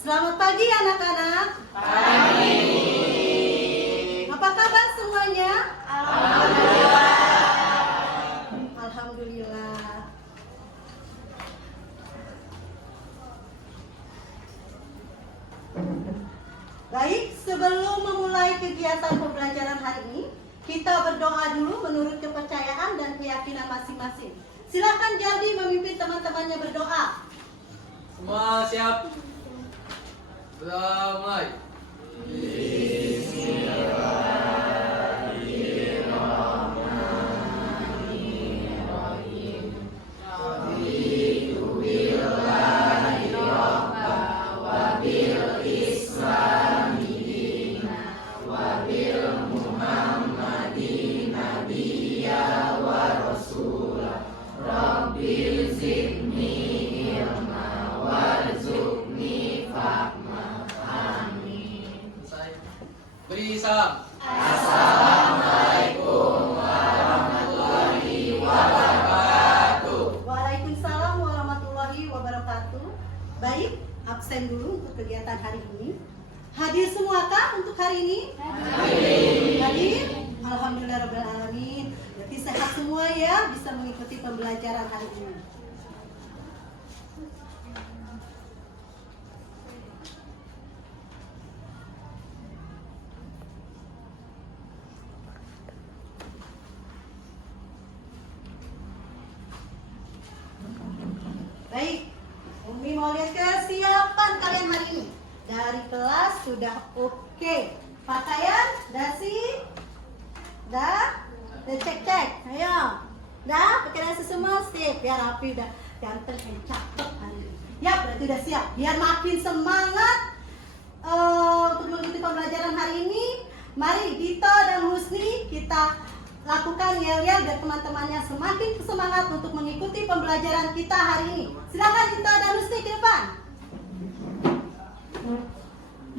Selamat pagi anak-anak. Pagi. Apa kabar semuanya? Alhamdulillah. Alhamdulillah. Baik, sebelum memulai kegiatan pembelajaran hari ini, kita berdoa dulu menurut kepercayaan dan keyakinan masing-masing. Silakan jadi memimpin teman-temannya berdoa. Semua siap? Sudah mulai. Beri salam. Assalamualaikum warahmatullahi wabarakatuh. Waalaikumsalam warahmatullahi wabarakatuh. Baik, absen dulu untuk kegiatan hari ini. Hadir semua kah untuk hari ini? Hadir. Alhamdulillah rabbil alamin. Berarti sehat semua ya, bisa mengikuti pembelajaran hari ini. Baik, Umi mau lihat kesiapan kalian hari ini. Dari kelas sudah oke. Pakaian, dasi, dah cek. Ayo, dah pakaian dasi semua sip. Biar rapi, dah ganteng dan cakep hari ini. Ya, berarti udah siap. Biar makin semangat untuk mengikuti pembelajaran hari ini. Mari Dito dan Husni kita lakukan yel-yel biar teman-temannya semakin semangat untuk mengikuti pembelajaran kita hari ini. Silakan Dito dan Husni ke depan.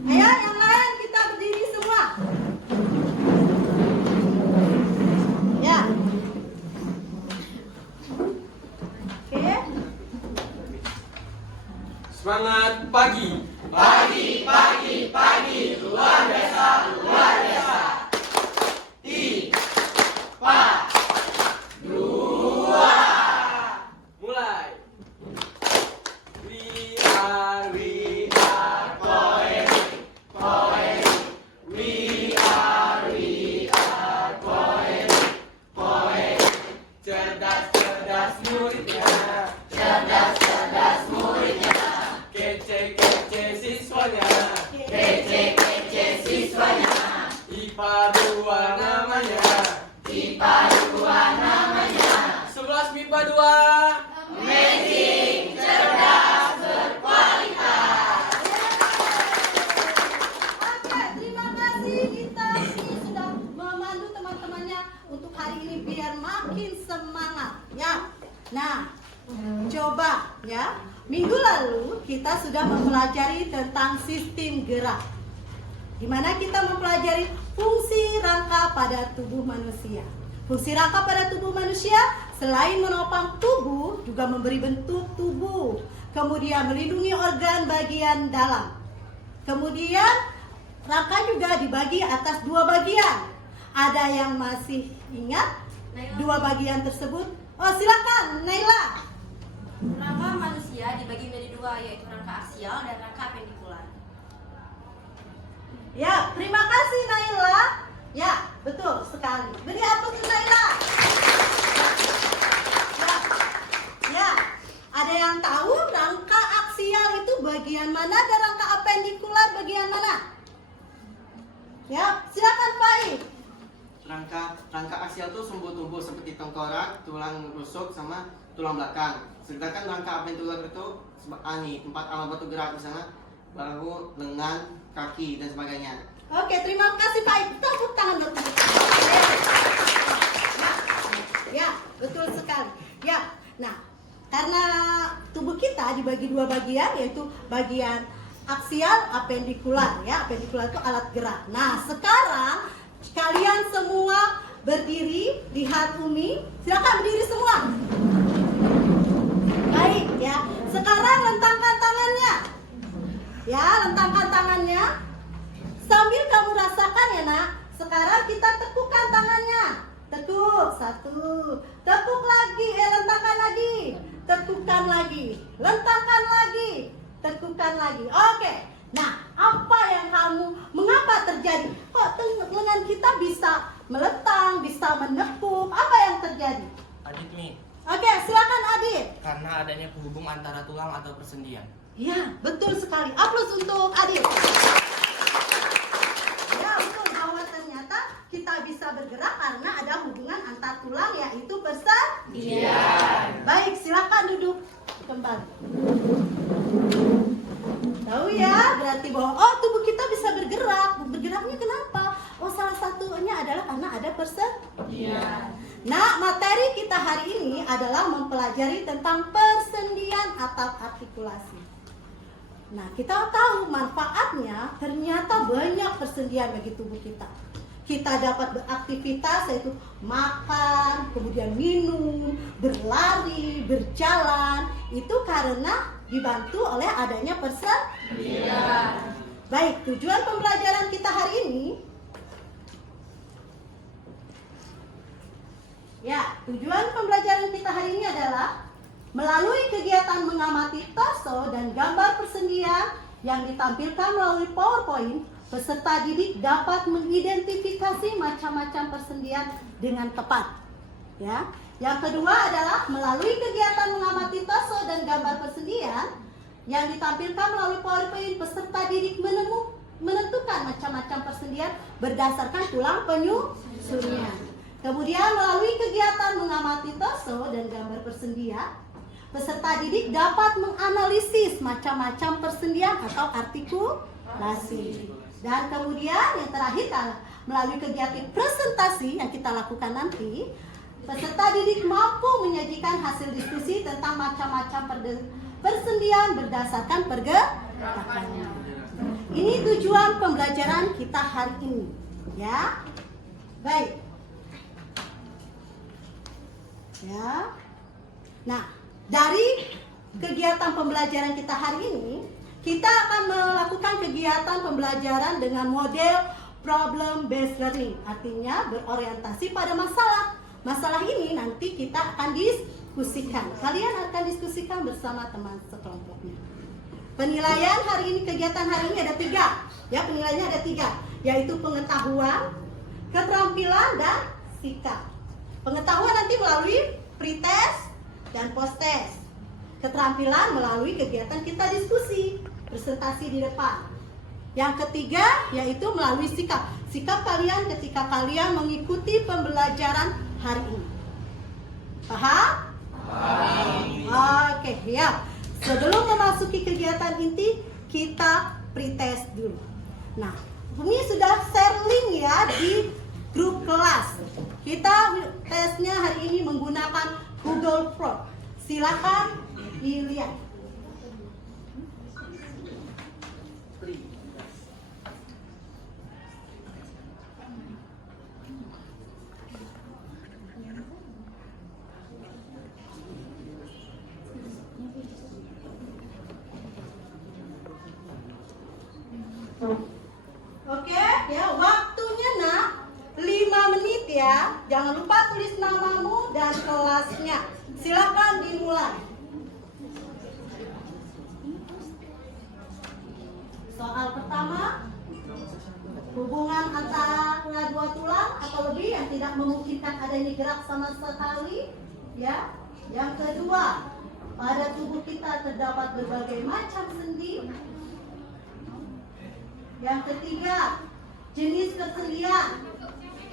Ayo yang lain kita berdiri semua. Ya. Oke. Semangat pagi. Pagi. Luar biasa. Mulai. We are poetic. We are poetic. Cerdas muridnya. Kece siswanya. IPA 2 namanya. 11 MIPA 2. Amazing, cerdas, berkualitas. Oke, terima kasih Dita ini sudah memandu teman-temannya untuk hari ini biar makin semangat ya. Nah, coba ya. Minggu lalu kita sudah mempelajari tentang sistem gerak, di mana kita mempelajari fungsi rangka pada tubuh manusia. Fungsi rangka pada tubuh manusia selain menopang tubuh juga memberi bentuk tubuh, kemudian melindungi organ bagian dalam. Kemudian rangka juga dibagi atas dua bagian. Ada yang masih ingat dua bagian tersebut? Oh, silakan Naila. Rangka manusia dibagi menjadi dua, yaitu rangka aksial dan rangka apendikular. Ya, terima kasih Naila. Ya, betul sekali. Beri aplaus untuk Naila. Ya, ada yang tahu rangka aksial itu bagian mana dan rangka apendikular bagian mana? Ya, silakan Faiz. Rangka aksial itu sumbu-tumbuh seperti tengkorak, tulang rusuk sama tulang belakang. Sedangkan rangka apendikular itu tempat alat batu gerak di sana, bahu, lengan, kaki dan sebagainya. Oke, terima kasih Faiz. Tepuk tangan buat Faiz. Ya, betul sekali. Ya, nah, karena tubuh kita dibagi dua bagian, yaitu bagian aksial, apendikular. Ya, apendikular itu alat gerak. Nah, sekarang kalian semua berdiri, lihat Umi. Silakan berdiri semua. Baik ya. Sekarang lentangkan tangannya. Ya, lentangkan tangannya. Sambil kamu rasakan ya nak. Sekarang kita tekukkan tangannya. Tekuk, 1. Tekuk lagi, lentangkan lagi. Tekukkan lagi. Lentangkan lagi. Tekukkan lagi. Oke. Nah, apa yang mengapa terjadi? Kok lengan kita bisa melentang, bisa menekuk? Apa yang terjadi? Adit Mi, Oke, silakan Adit. karena adanya penghubung antara tulang atau persendian. Ya, betul sekali. Aplaus untuk Adit. Ya, betul bahwa ternyata kita bisa bergerak karena ada hubungan antar tulang yaitu persendian. Baik, silakan duduk kembali. Tahu ya, berarti bahwa tubuh kita bisa bergerak. Bergeraknya kenapa? Salah satunya adalah karena ada persendian. Nah, materi kita hari ini adalah mempelajari tentang persendian atau artikulasi. Nah, kita tahu manfaatnya ternyata banyak persendian bagi tubuh kita. Kita dapat beraktivitas yaitu makan, kemudian minum, berlari, berjalan. Itu karena dibantu oleh adanya persendian. Baik, tujuan pembelajaran kita hari ini. Ya, tujuan pembelajaran kita hari ini adalah melalui kegiatan mengamati torso dan gambar persendian yang ditampilkan melalui PowerPoint, peserta didik dapat mengidentifikasi macam-macam persendian dengan tepat. Ya. Yang kedua adalah melalui kegiatan mengamati torso dan gambar persendian yang ditampilkan melalui PowerPoint, peserta didik menentukan macam-macam persendian berdasarkan tulang penyusunnya. Kemudian melalui kegiatan mengamati torso dan gambar persendian, peserta didik dapat menganalisis macam-macam persendian atau artikulasi. Dan kemudian yang terakhir, melalui kegiatan presentasi yang kita lakukan nanti, peserta didik mampu menyajikan hasil diskusi tentang macam-macam persendian berdasarkan pergerakannya. Ini tujuan pembelajaran kita hari ini, ya. Baik. Ya. Nah, dari kegiatan pembelajaran kita hari ini, kita akan melakukan kegiatan pembelajaran dengan model problem based learning, artinya berorientasi pada masalah. Masalah ini nanti kita akan diskusikan. Kalian akan diskusikan bersama teman sekelompoknya. Penilaian hari ini, kegiatan hari ini ada 3. Ya, penilaiannya ada 3, yaitu pengetahuan, keterampilan, dan sikap. Pengetahuan nanti melalui pre-test dan post-test. Keterampilan melalui kegiatan kita diskusi, presentasi di depan. Yang ketiga yaitu melalui sikap. Sikap kalian ketika kalian mengikuti pembelajaran hari ini. Paham? Paham. Oke, ya. Sebelum memasuki kegiatan inti, kita pre-test dulu. Nah, Bumi sudah share link ya di grup kelas. Kita tesnya hari ini menggunakan Google Form. Silakan dilihat. Oke, ya waktunya nak 5 menit ya. Jangan lupa tulis namamu dan kelasnya. Silakan dimulai. Soal pertama, hubungan antara dua tulang atau lebih yang tidak memungkinkan adanya gerak sama sekali, ya. Yang kedua, pada tubuh kita terdapat berbagai macam sendi. Yang ketiga, jenis persendian.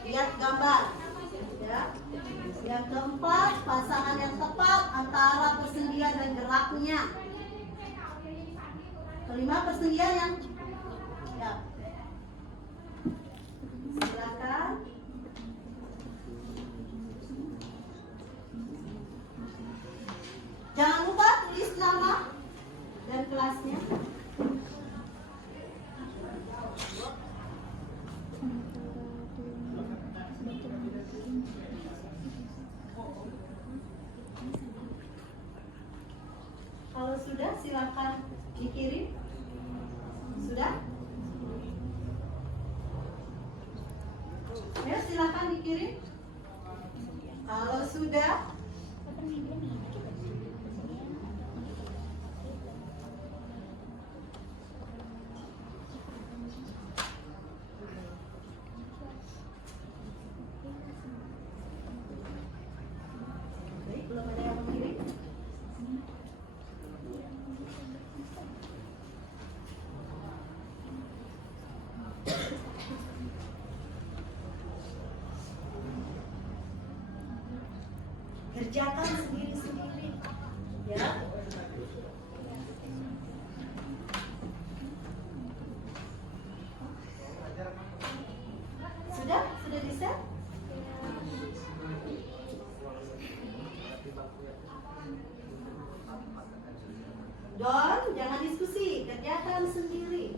Lihat gambar. Ya. Yang keempat, pasangan yang tepat antara persendian dan geraknya. Kelima, persendian yang ya. Silakan. Jangan lupa tulis nama dan kelasnya. Kalau sudah silakan dikirim. Sudah? Ya, silakan dikirim. Kalau sudah, baik, belum ada yang mengirim. Kerjakan sendiri-sendiri, ya. Sudah bisa? Don, jangan diskusi, kerjakan sendiri.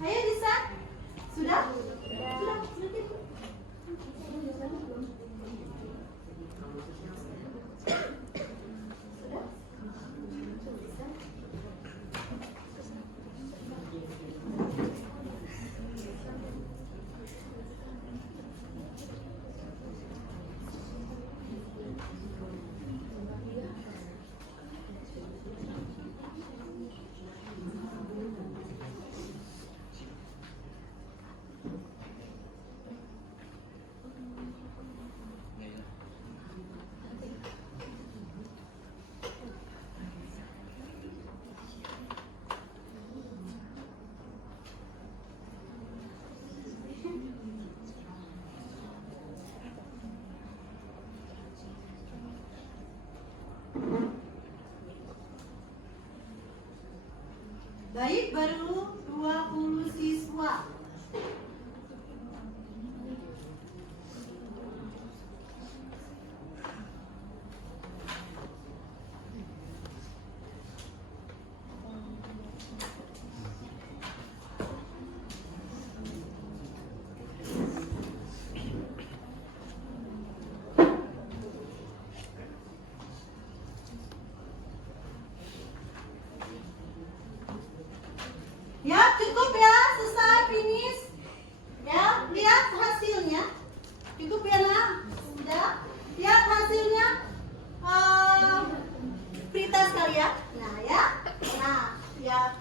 Ayo bisa? Sudah? Sudah? Sudah? Baik, baru 20 siswa. Ya, cukup ya, selesai, finish. Ya, lihat hasilnya. Cukup ya, nak? Sudah. Lihat hasilnya. Pretest kalian. Nah, ya. Nah, ya.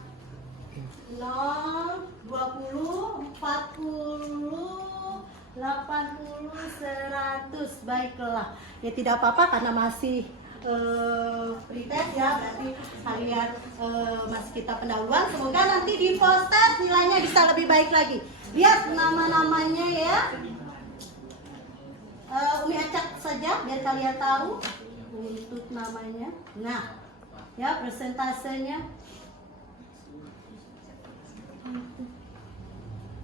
0, 20, 40, 80, 100. Baiklah. Ya tidak apa-apa karena masih pretest ya, berarti kalian masih kita pendahuluan. Semoga nanti di post test nilainya bisa lebih baik lagi. Lihat nama-namanya ya. Umi acak saja biar kalian tahu untuk namanya. Nah, ya persentasenya.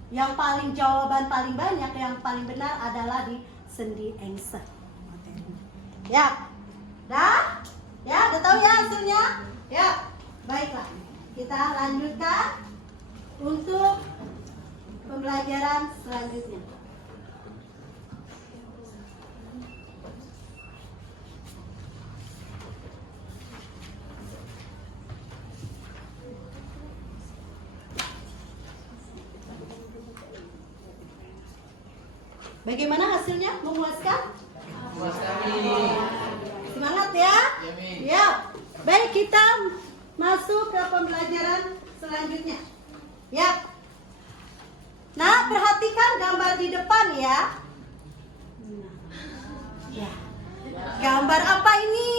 Yang paling jawaban paling banyak, yang paling benar adalah di sendi engse. Ya. Dah? Ya, udah tahu ya hasilnya? Ya, baiklah. Kita lanjutkan untuk pembelajaran selanjutnya. Bagaimana hasilnya? Memuaskan? Semangat ya? Ya. Baik, kita masuk ke pembelajaran selanjutnya. Ya. Nah, perhatikan gambar di depan ya. Ya. Gambar apa ini?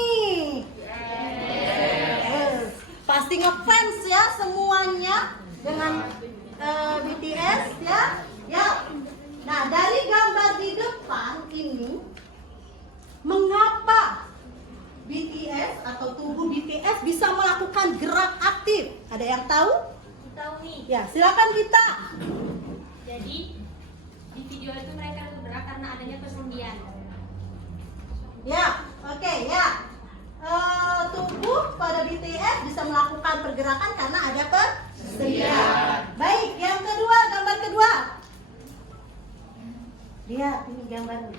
Pasti ngefans ya semuanya dengan BTS ya. Ya. Nah, dari gambar di depan ini, mengapa BTS yang tahu? Tahu nih. Ya, silakan kita. Jadi di video itu mereka bergerak karena adanya persendian. Ya, oke ya. Tubuh pada BTS bisa melakukan pergerakan karena ada persendian. Baik, yang kedua, gambar kedua. Lihat ini gambarnya.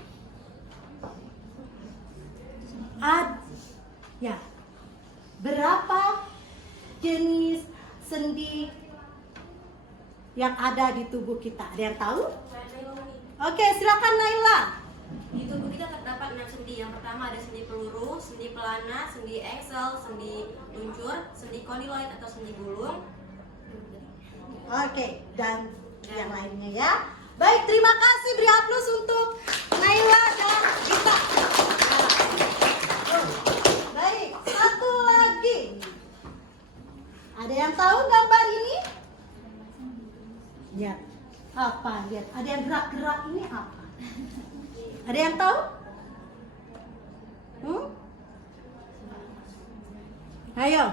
Ya, berapa jenis sendi yang ada di tubuh kita? Ada yang tahu? Oke, silakan Naila. Di tubuh kita terdapat 6 sendi. Yang pertama ada sendi peluru, sendi pelana, sendi engsel, sendi luncur, sendi kondyloid atau sendi gulung. Oke, dan yang lainnya ya. Baik, terima kasih, beri aplaus untuk Naila dan Gita. Baik, satu lagi. Ada yang tahu gambar ini? Lihat, apa? Lihat, ada yang gerak-gerak ini apa? Ada yang tahu? Ayo.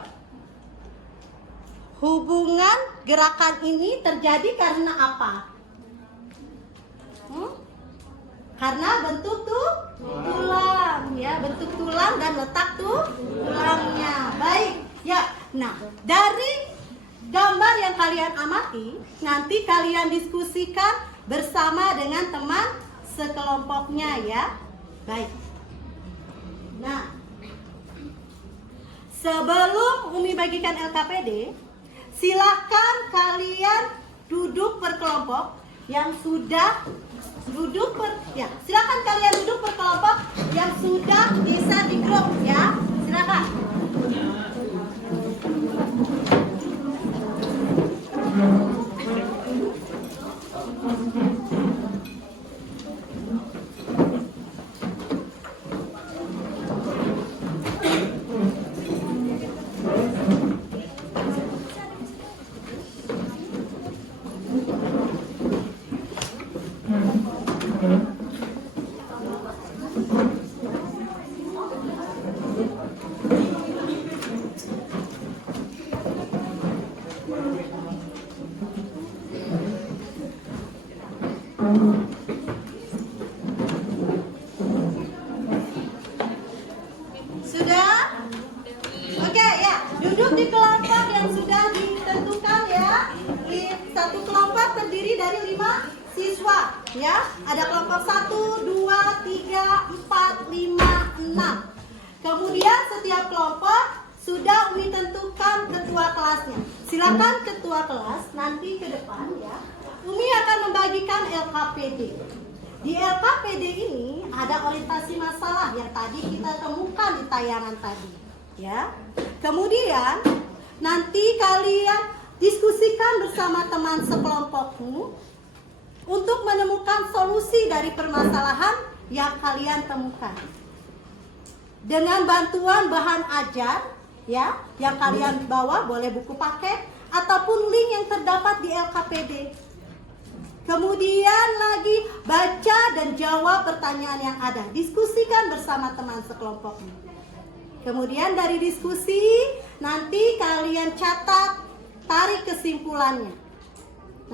Hubungan gerakan ini terjadi karena apa? Karena bentuk tulang, ya, bentuk tulang dan letak tulangnya. Baik, ya. Nah, dari gambar yang kalian amati, nanti kalian diskusikan bersama dengan teman sekelompoknya ya. Baik. Nah, sebelum Umi bagikan LKPD, silakan kalian duduk berkelompok yang sudah silakan kalian duduk berkelompok yang sudah bisa di grup ya. Silakan. Sudah? Oke ya, duduk di kelompok yang sudah ditentukan ya. Satu kelompok terdiri dari 5 siswa ya. Ada kelompok 1, 2, 3, 4, 5, 6. Kemudian setiap kelompok sudah Umi tentukan ketua kelasnya. Silakan ketua kelas nanti ke depan ya. Umi akan membagikan LKPD. Di LKPD ini ada orientasi masalah yang tadi kita temukan di tayangan tadi, ya. Kemudian nanti kalian diskusikan bersama teman sekelompokmu untuk menemukan solusi dari permasalahan yang kalian temukan. Dengan bantuan bahan ajar, ya, yang kalian bawa, boleh buku paket ataupun link yang terdapat di LKPD. Kemudian lagi baca dan jawab pertanyaan yang ada. Diskusikan bersama teman sekelompokmu. Kemudian dari diskusi nanti kalian catat, tarik kesimpulannya.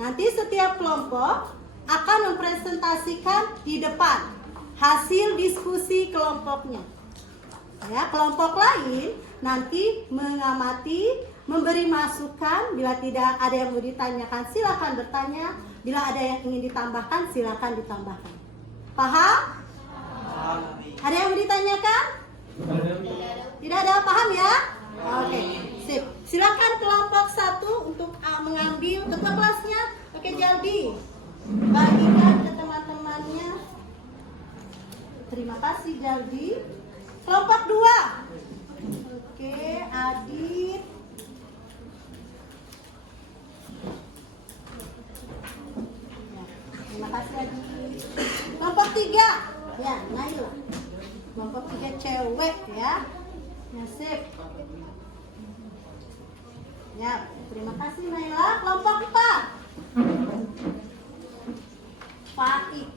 Nanti setiap kelompok akan mempresentasikan di depan hasil diskusi kelompoknya. Ya, kelompok lain nanti mengamati, memberi masukan. Bila tidak ada yang mau ditanyakan, silakan bertanya. Bila ada yang ingin ditambahkan, silakan ditambahkan. Paham? Ada yang mau ditanyakan? Tidak ada, paham ya? Oke, sip. Silakan kelompok 1 untuk mengambil ketua kelasnya. Oke, Jaldi. Bagikan ke teman-temannya. Terima kasih, Jaldi. Kelompok 2. Oke, Adit. Terima kasih Adit. Kelompok 3. Ya, Naila. Kelompok 3 cewek ya. Nasib. Ya, terima kasih Naila. Kelompok 4. Faik.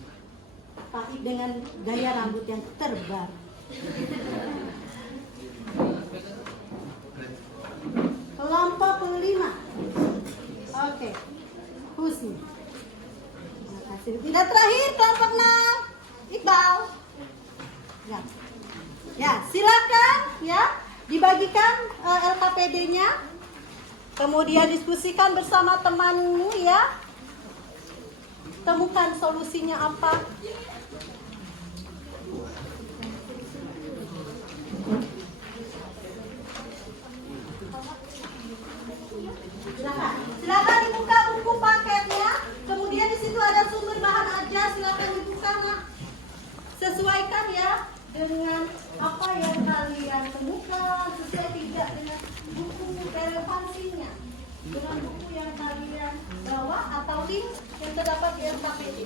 Faik dengan gaya rambut yang terbaru. Kelompok 5. Oke. Husni. Terima kasih. Tidak terakhir kelompok 6. Iqbal. Ya. Ya, silakan ya dibagikan LKPD-nya. Kemudian diskusikan bersama temanmu ya. Temukan solusinya apa. Silakan dibuka buku paketnya. Kemudian di situ ada sumber bahan ajar. Silakan dibuka, Nak. Sesuaikan ya dengan apa yang kalian temukan, sesuai tidak dengan buku relevansinya, dengan buku yang kalian bawa atau link yang terdapat di LKPD.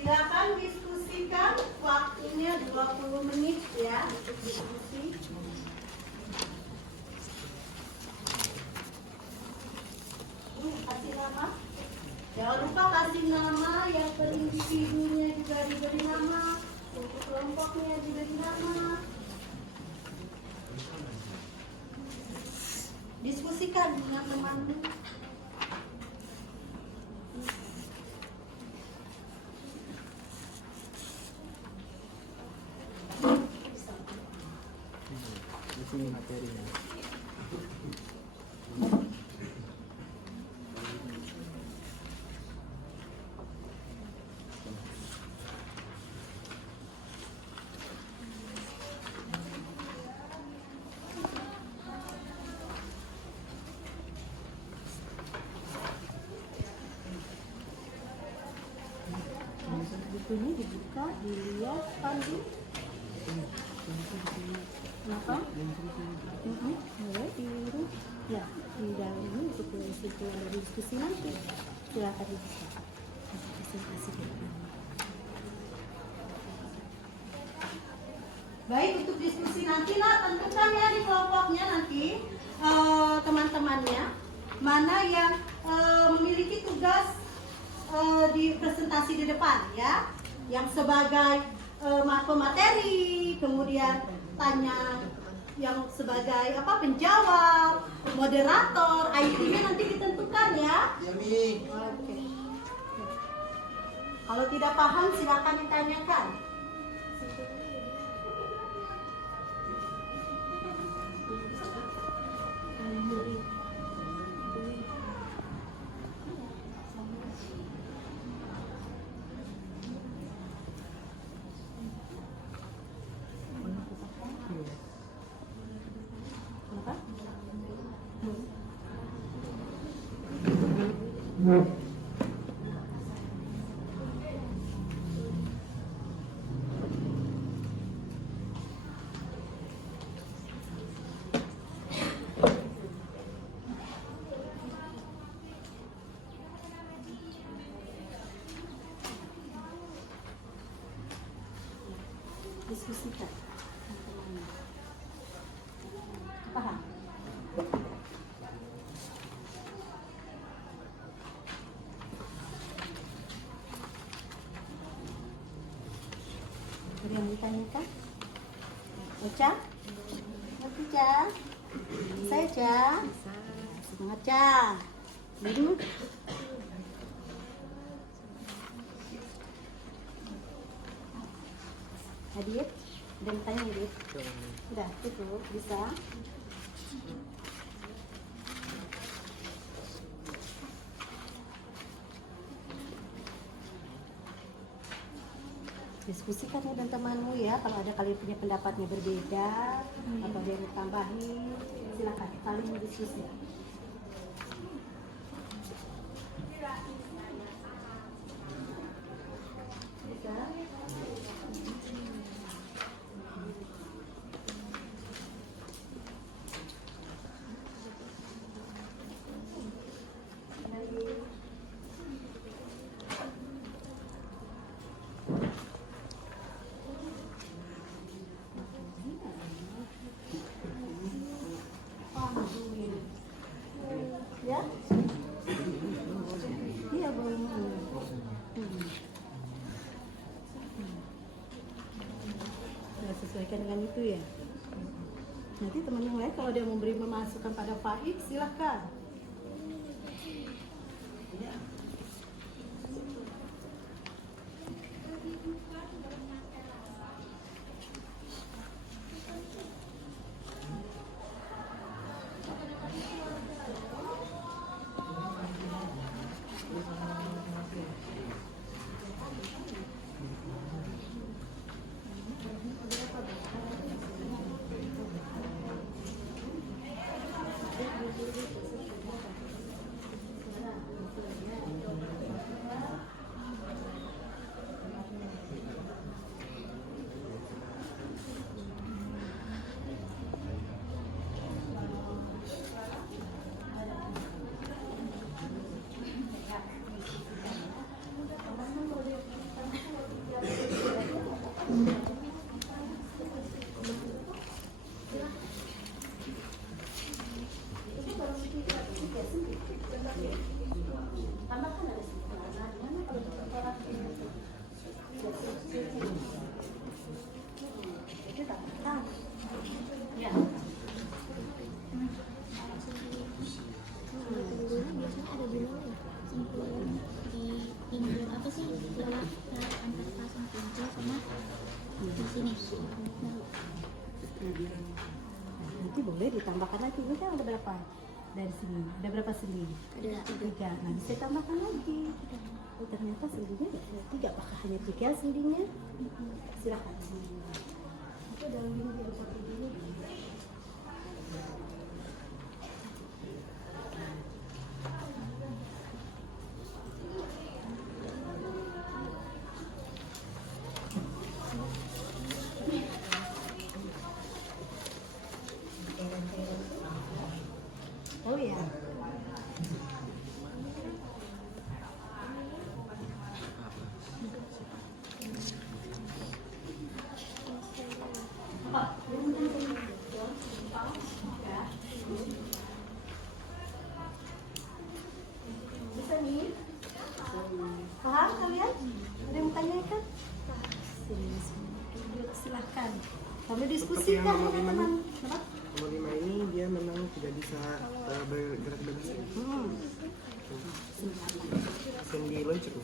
Silakan diskusikan, waktunya 20 menit ya untuk diskusi. Kasih nama. Jangan lupa kasih nama, yang per individunya juga diberi nama, untuk kelompoknya diberi nama. Diskusikan dengan temanmu. Bukunya dibuka, dilihat, tadi. Kenapa? Mulai biru. Ya, di dalam ini untuk situ ada diskusi nanti. Silakan dibuka. Presentasi ke depan. Baik, untuk diskusi nanti, nah tentukan ya di kelompoknya nanti teman-temannya mana yang memiliki tugas di presentasi di depan ya, yang sebagai pemateri, kemudian tanya yang sebagai apa penjawab, moderator, IT-nya nanti ditentukan ya. Ya, Mi. Oke. Kalau tidak paham silakan ditanyakan. Diskusikan. Paham? Ada yang ditanyakan? Ocha? Oke, Ca. Saya, Ca. Semangat, Ca. Duduk. Adit, dan tanya Adit. Udah, tutup, bisa. Diskusikan ya dengan temanmu ya, kalau ada kalian punya pendapatnya berbeda atau ada yang ditambahin, silakan saling diskusi. Bisa? Ya? Iya belum. Nah, sesuaikan dengan itu ya. Nanti teman yang lain kalau dia memberi masukan pada Faik, silahkan. Ya. Biasanya ada di mana ya? Simpul di pinggir apa sih? Lewat antar pasang kunci sama di sini. Nanti boleh ditambahkan lagi. Ini kan ada berapa? Dari sini. Ada berapa sendi? Ada 3. Nah, bisa tambahkan lagi. Oh, ternyata sendinya ada 3. Apakah hanya 3 sendinya? Silakan. Itu dalam ini tidak pakai dulu. Oh ya. Bisa nih? Paham kalian? Ada yang tanyakan? Sini, silahkan. Kami diskusikan Seperti yang nomor dengan 5 teman. ini. Kenapa? Nomor 5 ini dia memang tidak bisa bergerak bebas. Sendi loncat.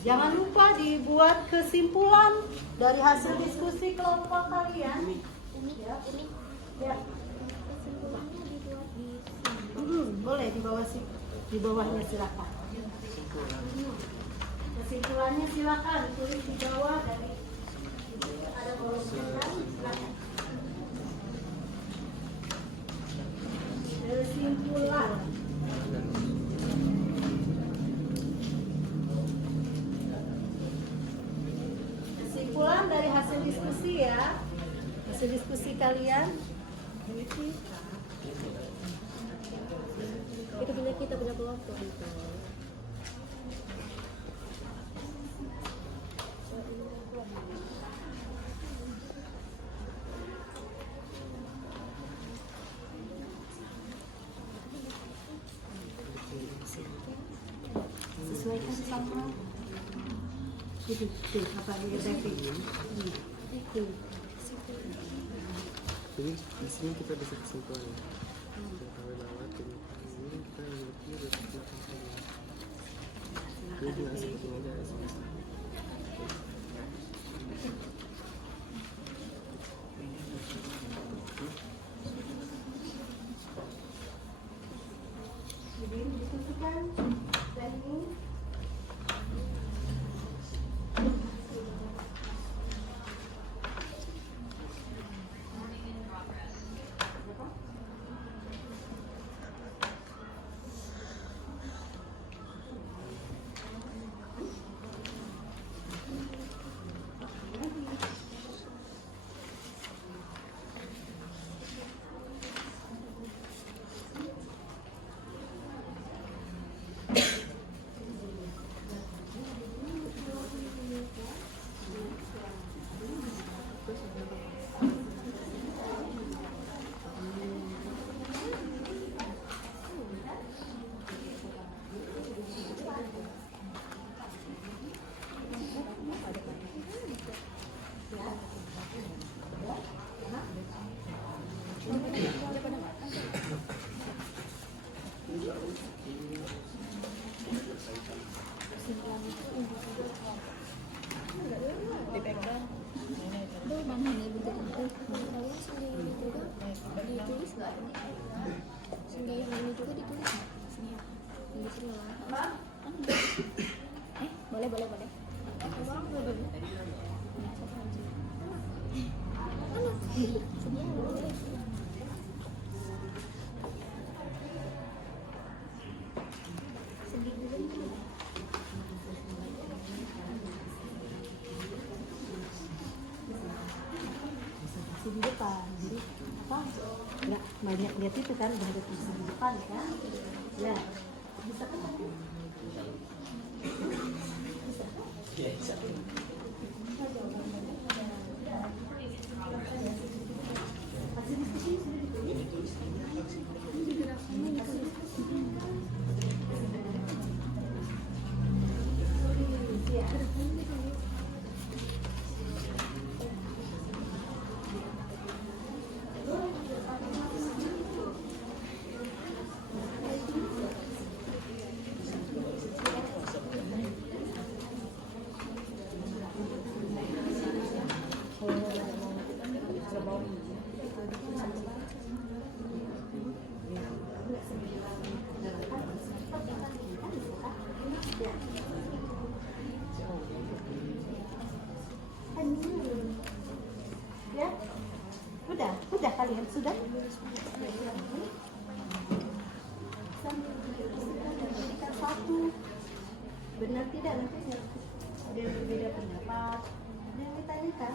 Jangan lupa dibuat kesimpulan dari hasil diskusi kelompok kalian. Ya. Ya. Kesimpulannya dibuat di sini. Boleh di bawahnya silakan. Kesimpulannya silakan tulis di bawah dari ada kolomnya kan? Silakan. Kesimpulan. Kesimpulan dari hasil diskusi ya. Hasil diskusi kalian. Itu punya kita punya kelompok itu. Sesuaikan sama itu apa dia David itu Jadi di sini kita bisa kesimpulan ya. Ketahui bahwa tim ini kita memiliki resiko yang ini juga seperti ini dari semesta. jadi diskusikan dan ini Aduh, mana nih bentuk itu? Kalian sendiri juga ditulis nggak? Sendiri yang ini juga ditulis nggak? Sini ya. Yang di sini lah. Boleh. Orang boleh. Sini ya, boleh. Sendiri juga. di depan jadi apa nggak banyak lihat itu kan udah ada tulisan di depan kan ya bisa kan ya udah kalian sudah satu benar tidak nanti ada yang berbeda pendapat ada yang ditanyakan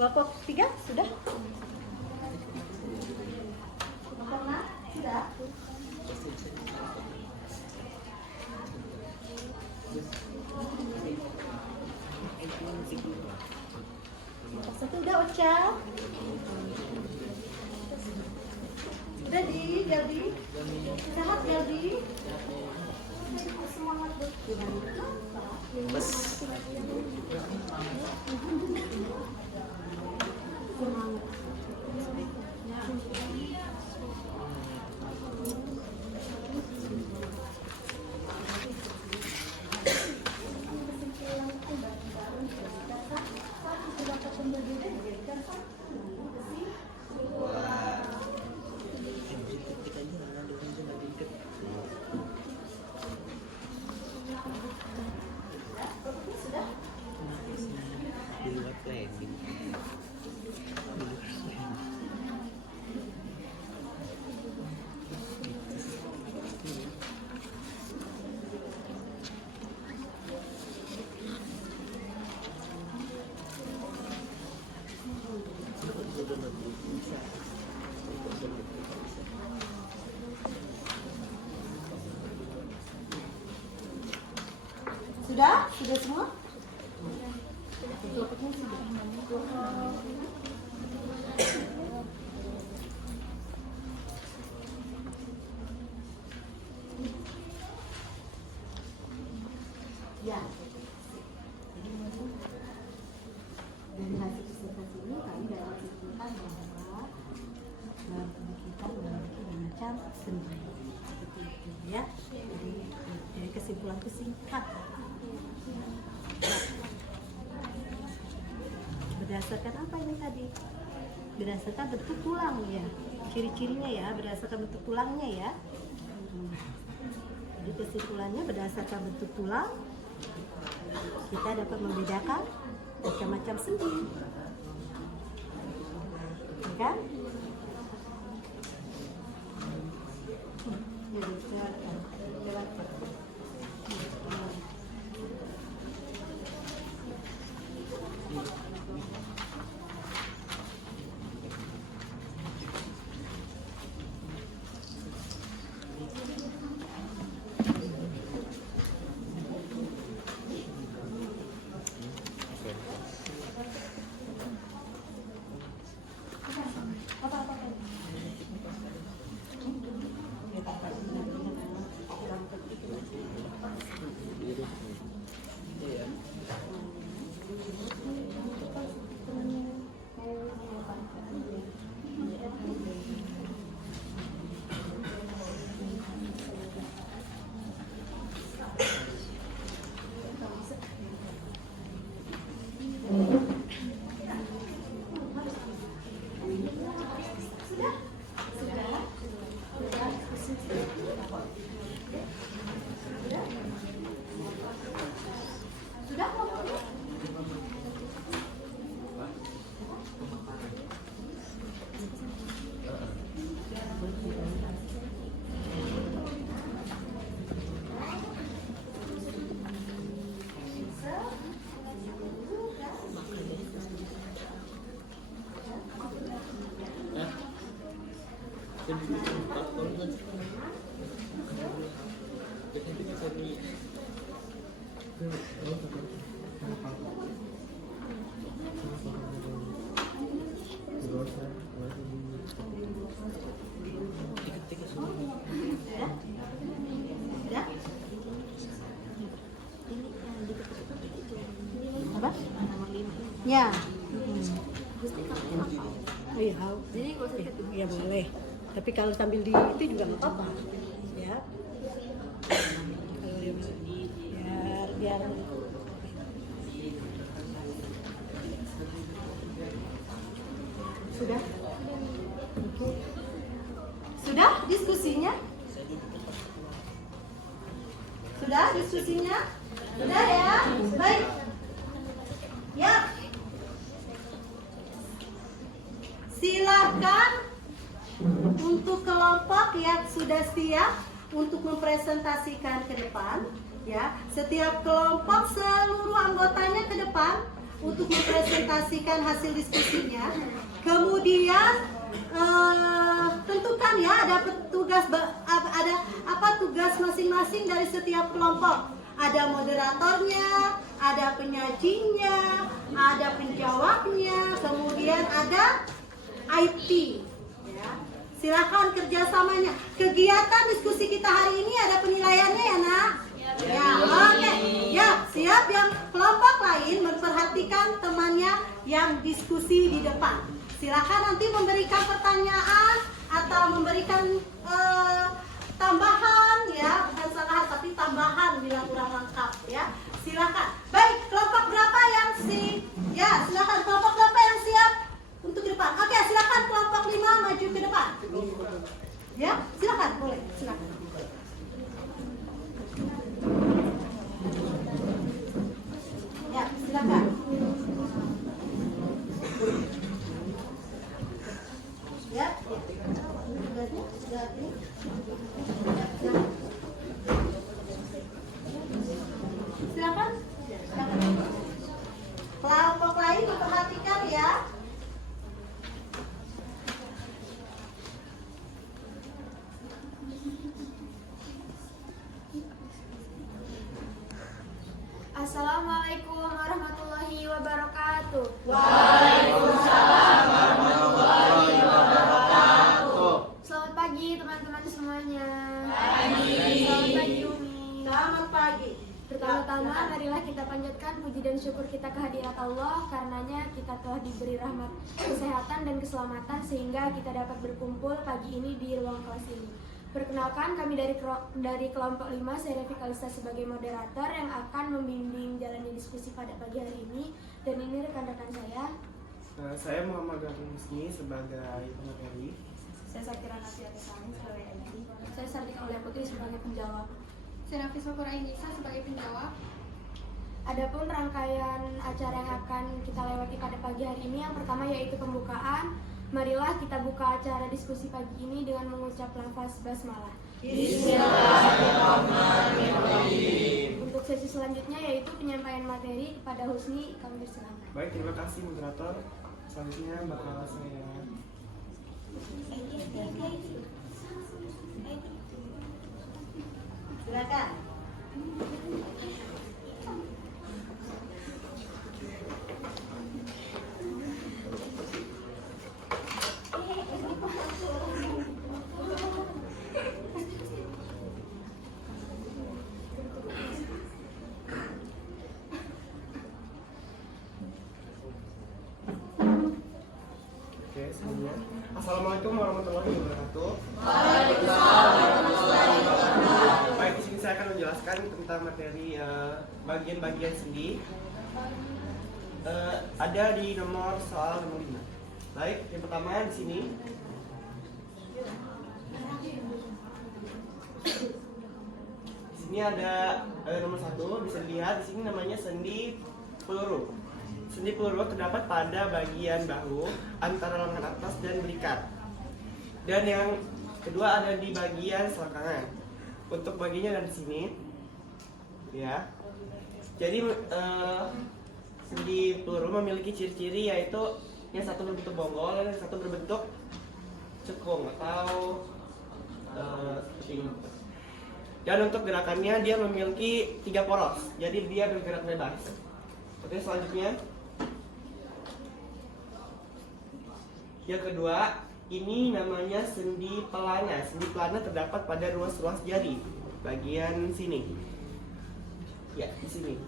Kelompok 3 sudah? Kelompok 6 sudah? Kelompok 1 udah Ocha? Udah Geldi? Sehat Geldi? Semangat di luar planning. Sudah? Sudah semua? Ya. Dari hasil presentasi ini kami dapat simpulkan bahwa dalam tubuh kita memiliki macam sendi. Seperti itu ya. Jadi dari kesimpulan singkat. Berdasarkan apa ini tadi? Berdasarkan bentuk tulang ya. Ciri-cirinya ya, berdasarkan bentuk tulangnya ya. Jadi kesimpulannya berdasarkan bentuk tulang kita dapat membedakan macam-macam sendi. Ya kan? Jadi lewat. Ya? Apa? Ya. Oh iya, ya boleh. Tapi kalau sambil di itu juga nggak apa-apa. Ya. Kalau biar sudah. Oke. Sudah diskusinya? Sudah diskusinya? Sudah ya? Baik. Ya. Silakan untuk kelompok yang sudah siap untuk mempresentasikan ke depan, ya. Setiap kelompok seluruh anggotanya ke depan untuk mempresentasikan hasil diskusinya. Kemudian tentukan ya ada petugas tugas masing-masing dari setiap kelompok. Ada moderatornya, ada penyajinya, ada penjawabnya, kemudian ada IT. Ya. Silakan kerjasamanya. Kegiatan diskusi kita hari ini ada penilaiannya ya nak? Ya, oke. Ya, siap. Yang kelompok lain memperhatikan temannya yang diskusi di depan. Silakan nanti memberikan pertanyaan atau memberikan tambahan ya, bukan salah tapi tambahan bila kurang lengkap ya. Silakan. Baik, kelompok berapa yang ya, silakan kelompok berapa yang siap untuk ke depan? Oke, silakan kelompok 5 maju ke depan. Ya, silakan, boleh, silakan. Ya, silakan. Ya, silakan. Kelompok lain memperhatikan ya. Assalamualaikum warahmatullahi wabarakatuh. Waalaikumsalam warahmatullahi wabarakatuh. Selamat pagi teman-teman semuanya. Pagi. Selamat pagi Umi. Selamat pagi. Pertama-tama marilah kita panjatkan puji dan syukur kita kehadirat Allah, karenanya kita telah diberi rahmat kesehatan dan keselamatan sehingga kita dapat berkumpul pagi ini di ruang kelas ini. Perkenalkan, kami dari kelompok 5, saya Revi Kalista sebagai moderator yang akan membimbing jalannya diskusi pada pagi hari ini. Dan ini rekan-rekan saya. Saya Muhammad Gafin Husni sebagai pemateri. Saya Sakira Nafiat Sani sebagai MC. Saya Sartika Ulia Putri sebagai penjawab. Saya Nafis Sokura Inisa sebagai penjawab. Adapun rangkaian acara yang akan kita lewati pada pagi hari ini, yang pertama yaitu pembukaan. Marilah kita buka acara diskusi pagi ini dengan mengucap lafaz basmalah. Bismillahirrahmanirrahim. Untuk sesi selanjutnya yaitu penyampaian materi kepada Husni, kami persilakan. Baik, terima kasih moderator. Selanjutnya bakal saya Silakan. Oke, sebelumnya Assalamualaikum warahmatullahi wabarakatuh. Baik, di sini saya akan menjelaskan tentang materi bagian-bagian sendi. Ada di nomor soal nomor 5. Baik, yang pertama di sini. Di sini ada nomor 1, bisa dilihat di sini namanya sendi peluru. Sendi peluru terdapat pada bagian bahu antara lengan atas dan belikat. Dan yang kedua ada di bagian selangkangan. Untuk bagiannya ada di sini, ya. Jadi sendi peluru memiliki ciri-ciri yaitu yang satu berbentuk bonggol dan yang satu berbentuk cekung atau seperti ini. Dan untuk gerakannya dia memiliki 3 poros, jadi dia bergerak bebas. Oke, selanjutnya. Yang kedua, ini namanya sendi pelana. Sendi pelana terdapat pada ruas-ruas jari bagian sini. Ya, di sini.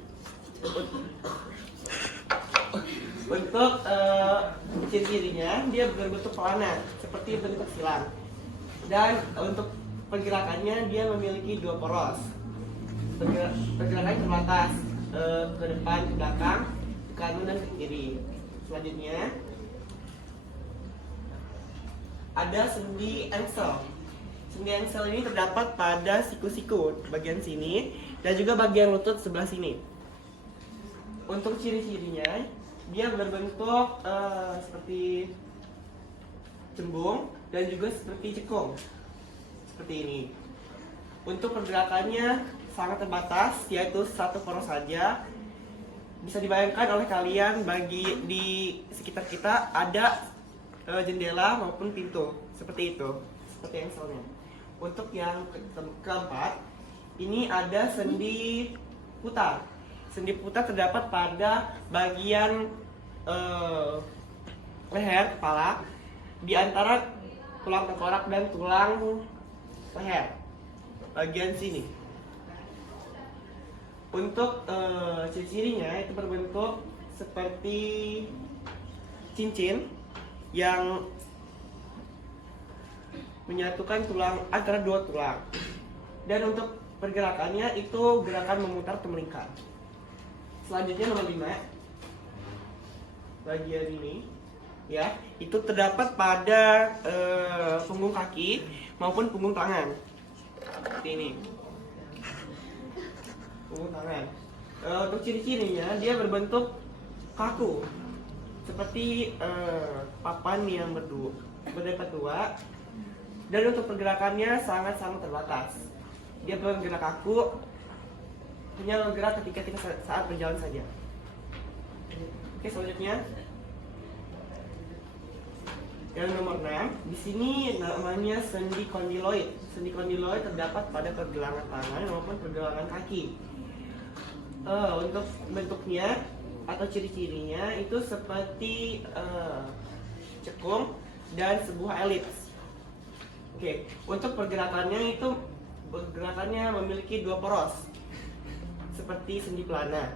Untuk ciri-cirinya dia berbentuk pelana seperti bentuk silang. Dan untuk pergerakannya dia memiliki 2 poros. Pergerakannya terbatas ke depan, ke belakang, ke kanan dan ke kiri. Selanjutnya ada sendi engsel. Sendi engsel ini terdapat pada siku-siku bagian sini dan juga bagian lutut sebelah sini. Untuk ciri-cirinya, dia berbentuk seperti cembung dan juga seperti cekung, seperti ini. Untuk pergerakannya sangat terbatas, yaitu 1 poros saja. bisa dibayangkan oleh kalian di sekitar kita ada jendela maupun pintu seperti itu, seperti engselnya. Untuk yang keempat, ini ada sendi putar. Sendi putar terdapat pada bagian leher kepala di antara tulang tengkorak dan tulang leher bagian sini. Untuk ciri-cirinya itu berbentuk seperti cincin yang menyatukan tulang antara dua tulang. Dan untuk pergerakannya itu gerakan memutar atau melingkar. Selanjutnya nomor 5, bagian ini ya, itu terdapat pada punggung kaki maupun punggung tangan. Seperti ini. Punggung tangan. Untuk ciri-cirinya dia berbentuk kaku, seperti papan yang berlipat dua. Dan untuk pergerakannya sangat-sangat terbatas. Dia bergerak kaku, hanya bergerak ketika kita saat berjalan saja. Oke, selanjutnya yang nomor 6, di sini namanya sendi kondiloid. Sendi kondiloid terdapat pada pergelangan tangan maupun pergelangan kaki. Untuk bentuknya atau ciri-cirinya itu seperti cekung dan sebuah elips. Oke, untuk pergerakannya memiliki 2 poros, seperti sendi pelana,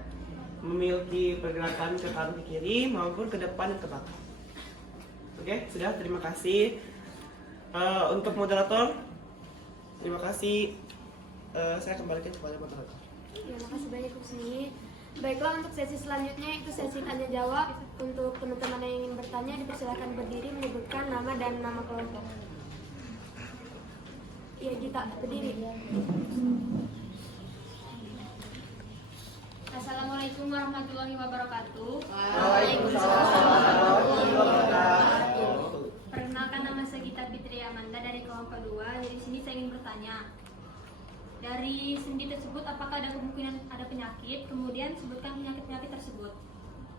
memiliki pergerakan ke kanan ke kiri maupun ke depan dan ke belakang. Oke, sudah, terima kasih. Untuk moderator, terima kasih. Saya kembalikan kepada moderator. Ya, makasih banyak Husni. Baiklah, untuk sesi selanjutnya itu sesi tanya jawab. Untuk teman-teman yang ingin bertanya dipersilakan berdiri, menyebutkan nama dan nama kelompok. Iya, Gita, berdiri. Assalamualaikum warahmatullahi wabarakatuh. Perkenalkan, nama saya Gita Fitri Amanda dari kelompok 2. Dari sini saya ingin bertanya. Dari sendi tersebut apakah ada kemungkinan ada penyakit? Kemudian sebutkan penyakit-penyakit tersebut.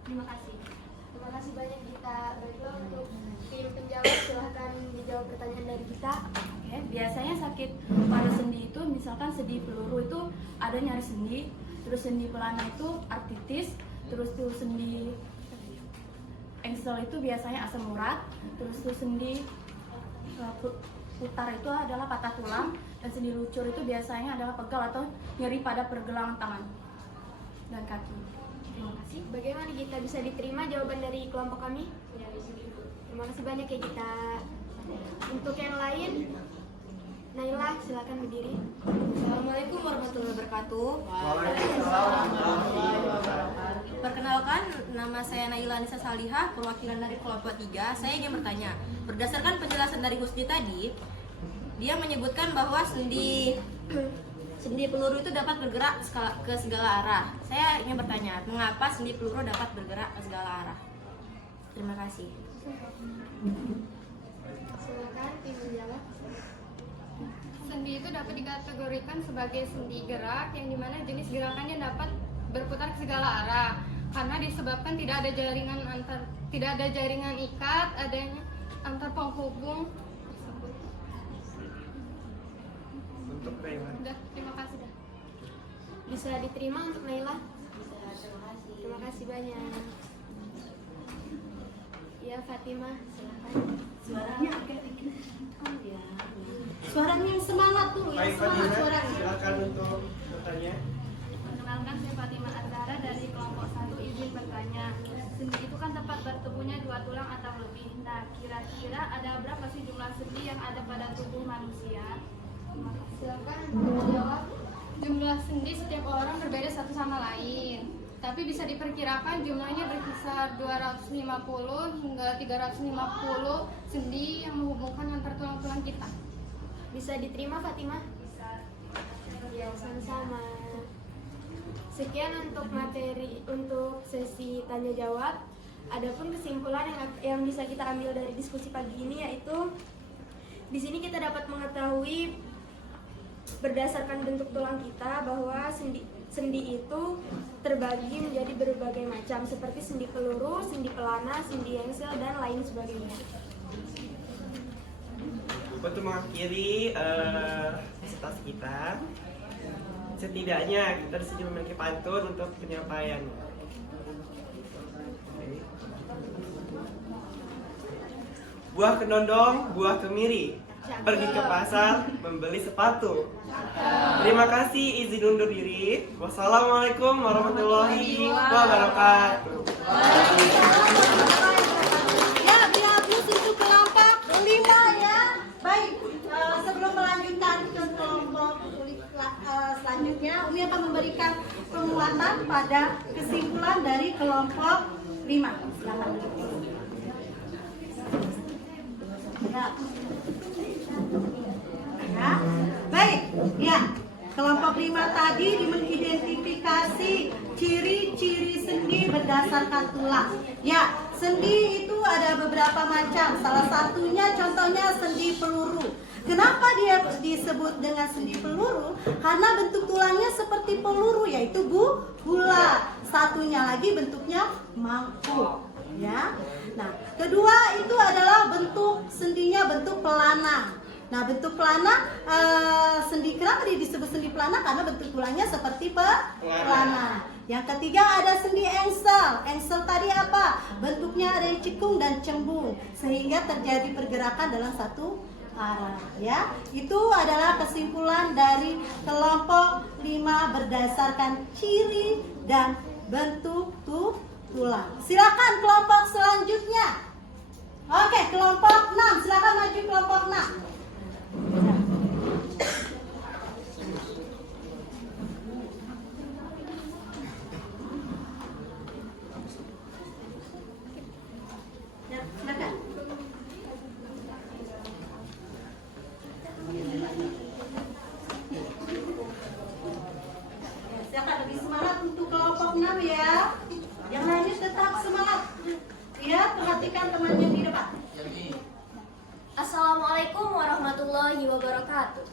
Terima kasih. Terima kasih banyak Gita. Baiklah, untuk tim penjawab silahkan dijawab pertanyaan dari Gita. Oke, biasanya sakit pada sendi itu misalkan sendi peluru itu ada nyari sendi, terus sendi pelana itu artritis, terus tuh sendi engsel itu biasanya asam urat, terus tuh sendi putar itu adalah patah tulang, dan sendi lucur itu biasanya adalah pegal atau nyeri pada pergelangan tangan dan kaki. Terima kasih. Bagaimana Gita, bisa diterima jawaban dari kelompok kami? Terima kasih banyak ya Gita. Untuk yang lain, Naila silakan berdiri. Assalamualaikum warahmatullahi wabarakatuh. Perkenalkan, nama saya Naila Nisa Salihah, perwakilan dari kelompok 3. Saya ingin bertanya, berdasarkan penjelasan dari Husni tadi, dia menyebutkan bahwa sendi peluru itu dapat bergerak ke segala arah. Saya ingin bertanya, mengapa sendi peluru dapat bergerak ke segala arah? Terima kasih. Silakan tim menjawab. Sendi itu dapat dikategorikan sebagai sendi gerak yang dimana jenis gerakannya dapat berputar ke segala arah karena disebabkan tidak ada jaringan ikat adanya antar penghubung tersebut. Untuk Naila. Udah, terima kasih dah. Bisa diterima untuk Naila? Terima kasih banyak. Ya, Fatimah silakan. Suaranya agak dikit. Suaranya yang semangat tuh, yang Baik, semangat Fatimah, suaranya. silakan untuk bertanya. Perkenalkan, saya Fatimah Azhara dari kelompok 1. Izin bertanya, sendi itu kan tempat bertemunya 2 tulang atau lebih. Nah, kira-kira ada berapa sih jumlah sendi yang ada pada tubuh manusia? Silakan menjawab. Jumlah sendi setiap orang berbeda satu sama lain, tapi bisa diperkirakan jumlahnya berkisar 250 hingga 350 sendi yang menghubungkan antar tulang-tulang kita. Bisa diterima Fatimah? Ya, sama-sama. Sekian untuk materi untuk sesi tanya jawab. Adapun kesimpulan yang bisa kita ambil dari diskusi pagi ini yaitu di sini kita dapat mengetahui berdasarkan bentuk tulang kita bahwa Sendi itu terbagi menjadi berbagai macam seperti sendi peluru, sendi pelana, sendi engsel, dan lain sebagainya. Untuk mengakhiri presentasi kita, setidaknya kita di sini memiliki pantun untuk penyampaiannya. Buah kedondong, buah kemiri, pergi ke pasar membeli sepatu. Terima kasih, izin undur diri. Wassalamualaikum warahmatullahi wabarakatuh. Ya, dihapus itu kelompok 5 ya. Baik, sebelum melanjutkan ke kelompok selanjutnya, Umi akan memberikan penguatan pada kesimpulan dari kelompok 5. Silakan. Ya. Baik, ya. Kelompok 5 tadi mengidentifikasi ciri-ciri sendi berdasarkan tulang. Ya, sendi itu ada beberapa macam. Salah satunya contohnya sendi peluru. Kenapa dia disebut dengan sendi peluru? Karena bentuk tulangnya seperti peluru, yaitu gula. Satunya lagi bentuknya mangkuk. Ya. Nah, kedua itu adalah bentuk sendinya bentuk pelana. Nah, bentuk pelana sendi, kenapa dia disebut sendi pelana? Karena bentuk tulangnya seperti pelana. Yang ketiga ada sendi engsel. Engsel tadi apa? Bentuknya ada cekung dan cembung, sehingga terjadi pergerakan dalam satu arah. Ya, itu adalah kesimpulan dari kelompok 5 berdasarkan ciri dan bentuk tulang. Silakan kelompok selanjutnya. Oke, kelompok 6. Silakan maju kelompok 6. Ya, silakan. Silakan lebih semangat untuk kelompok 6 ya. Yang lainnya tetap semangat. Ya, perhatikan teman yang di depan. Assalamualaikum warahmatullahi wabarakatuh.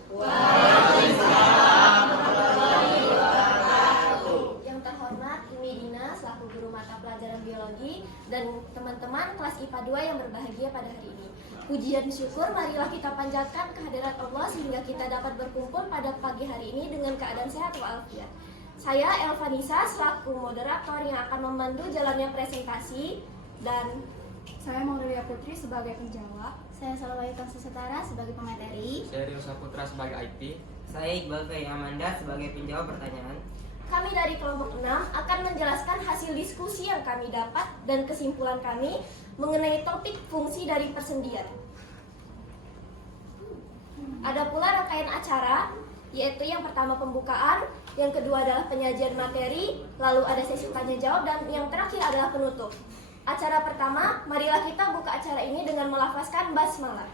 Yang terhormat Umi Dina selaku guru mata pelajaran biologi dan teman-teman kelas IPA 2 yang berbahagia pada hari ini. Puji dan syukur marilah kita panjatkan kehadirat Allah sehingga kita dapat berkumpul pada pagi hari ini dengan keadaan sehat walafiat. Saya Elvanisa selaku moderator yang akan membantu jalannya presentasi, dan Saya Maulia Putri sebagai penjawab. saya Salawayutan Setara sebagai pemateri. Saya Rio Saputra sebagai IT. Saya Iqbal Kaya Amanda sebagai penjawab pertanyaan. Kami dari kelompok 6 akan menjelaskan hasil diskusi yang kami dapat dan kesimpulan kami mengenai topik fungsi dari persendian. Ada pula rangkaian acara, yaitu yang pertama pembukaan, yang kedua adalah penyajian materi, lalu ada sesi tanya jawab, dan yang terakhir adalah penutup. Acara pertama, marilah kita buka acara ini dengan melafazkan basmalah.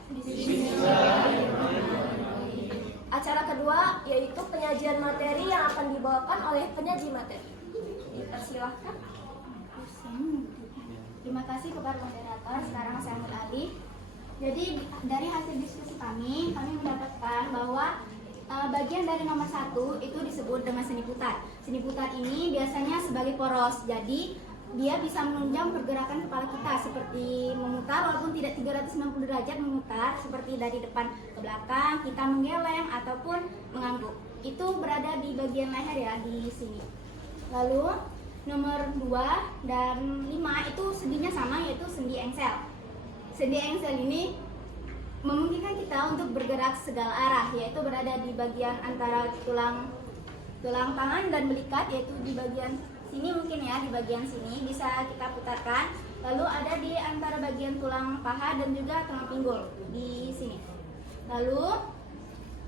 Acara kedua yaitu penyajian materi yang akan dibawakan oleh penyaji materi. Dipersilahkan. Terima kasih kepada moderator. Sekarang saya ambil alih. Jadi dari hasil diskusi kami mendapatkan bahwa bagian dari nomor 1 itu disebut dengan seni putar. Seni putar ini biasanya sebagai poros. Jadi dia bisa menunjang pergerakan kepala kita seperti memutar walaupun tidak 360 derajat memutar, seperti dari depan ke belakang, kita menggeleng ataupun mengangguk. Itu berada di bagian leher ya, di sini. Lalu nomor 2 dan 5 itu sendinya sama, yaitu sendi engsel. Sendi engsel ini memungkinkan kita untuk bergerak segala arah, yaitu berada di bagian antara tulang tangan dan belikat, yaitu di bagian sini mungkin ya, di bagian sini bisa kita putarkan. Lalu ada di antara bagian tulang paha dan juga tulang pinggul di sini. Lalu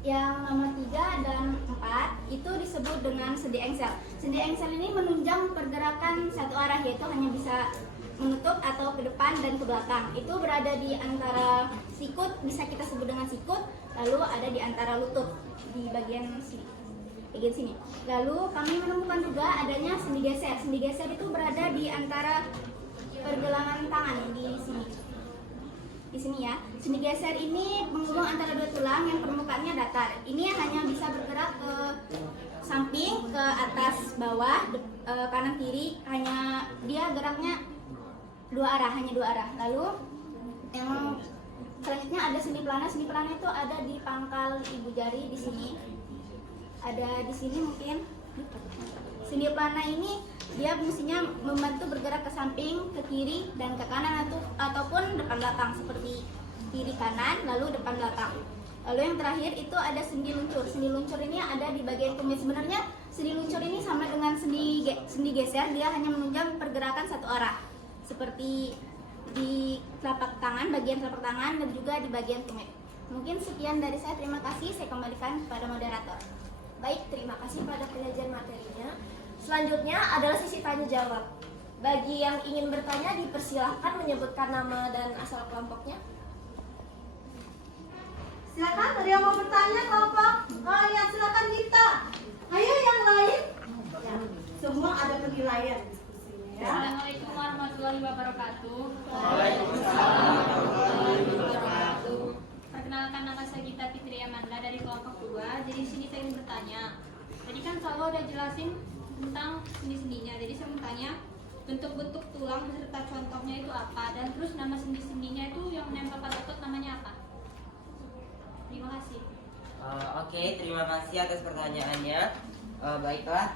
yang nomor 3 dan 4 itu disebut dengan sendi engsel. Sendi engsel ini menunjang pergerakan satu arah, yaitu hanya bisa menutup atau ke depan dan ke belakang. Itu berada di antara sikut, bisa kita sebut dengan sikut, lalu ada di antara lutut di bagian sini. Lalu kami menemukan juga adanya sendi geser. Sendi geser itu berada di antara pergelangan tangan di sini. di sini ya. Sendi geser ini menghubung antara dua tulang yang permukaannya datar. Ini hanya bisa bergerak ke samping, ke atas, bawah, kanan kiri. Hanya dia geraknya hanya dua arah. Lalu yang selanjutnya ada sendi pelana. Sendi pelana itu ada di pangkal ibu jari di sini. Ada di sini mungkin. Sendi pelana ini dia fungsinya membantu bergerak ke samping, ke kiri, dan ke kanan ataupun depan belakang seperti kiri kanan lalu depan belakang. Lalu yang terakhir itu ada sendi luncur. Sendi luncur ini ada di bagian tumit. Sebenarnya sendi luncur ini sama dengan sendi geser, dia hanya menunjang pergerakan satu arah. Seperti di telapak tangan, bagian telapak tangan dan juga di bagian tumit. Mungkin sekian dari saya. Terima kasih. Saya kembalikan kepada moderator. Baik, terima kasih pada penyajian materinya. Selanjutnya adalah sesi tanya jawab. Bagi yang ingin bertanya dipersilahkan menyebutkan nama dan asal kelompoknya. Silakan, ada yang mau bertanya kelompok? Oh ya, silakan Gita. Ayo yang lain. Ya, semua ada penilaian diskusinya ya. Assalamualaikum warahmatullahi wabarakatuh. Perkenalkan, nama saya Gita Fitri Amanda dari kelompok 2. Jadi sini saya ingin bertanya. Tadi kan selalu udah jelasin tentang sendi-sendinya. Jadi saya mau tanya bentuk-bentuk tulang beserta contohnya itu apa, dan terus nama sendi-sendinya itu yang menempel pada otot namanya apa? Terima kasih. Oke, terima kasih atas pertanyaannya. Baiklah,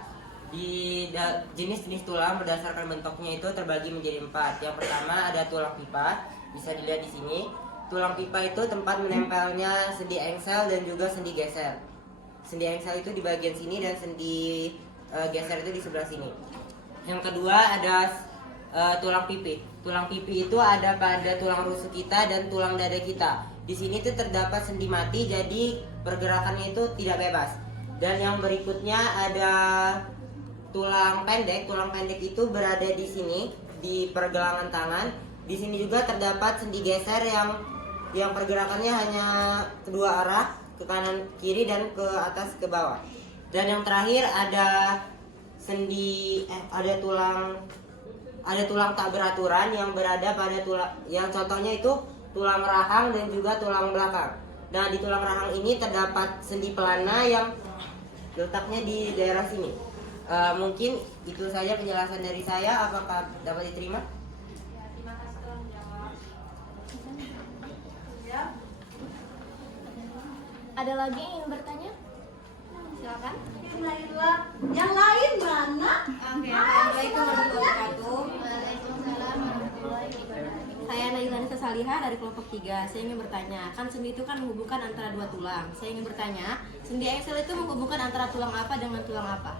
jenis-jenis tulang berdasarkan bentuknya itu terbagi menjadi 4. Yang pertama ada tulang pipa, bisa dilihat di sini. Tulang pipa itu tempat menempelnya sendi engsel dan juga sendi geser. Sendi engsel itu di bagian sini dan sendi geser itu di sebelah sini. Yang kedua ada tulang pipi. Tulang pipi itu ada pada tulang rusuk kita dan tulang dada kita. Di sini tuh terdapat sendi mati, jadi pergerakannya itu tidak bebas. Dan yang berikutnya ada tulang pendek. Tulang pendek itu berada di sini di pergelangan tangan. Di sini juga terdapat sendi geser yang pergerakannya hanya kedua arah, ke kanan kiri dan ke atas ke bawah. Dan yang terakhir ada tulang tak beraturan yang berada pada tulang, yang contohnya itu tulang rahang dan juga tulang belakang. Nah, di tulang rahang ini terdapat sendi pelana yang letaknya di daerah sini. Mungkin itu saja penjelasan dari saya. Apakah dapat diterima? Ya, terima kasih telah menjawab. Ya. Ada lagi yang ingin bertanya? Silakan. Yang lain mana? Oke, assalamualaikum warahmatullahi wabarakatuh. Waalaikumsalam warahmatullahi wabarakatuh. Saya Naila Nisa Salihah dari kelompok 3. Saya ingin bertanya, kan sendi itu kan menghubungkan antara dua tulang. Saya ingin bertanya, sendi engsel itu menghubungkan antara tulang apa dengan tulang apa?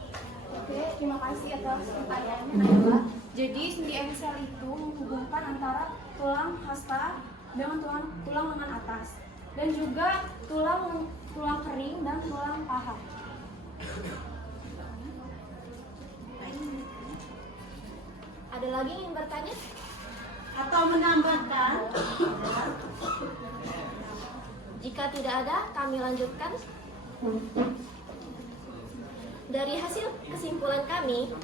Oke, terima kasih atas pertanyaannya Naila. Jadi sendi engsel itu menghubungkan antara tulang hasta dengan tulang lengan atas dan juga tulang kering dan tulang paha. Ada lagi yang ingin bertanya? Atau menambahkan? Jika tidak ada, kami lanjutkan. Dari hasil kesimpulan kami,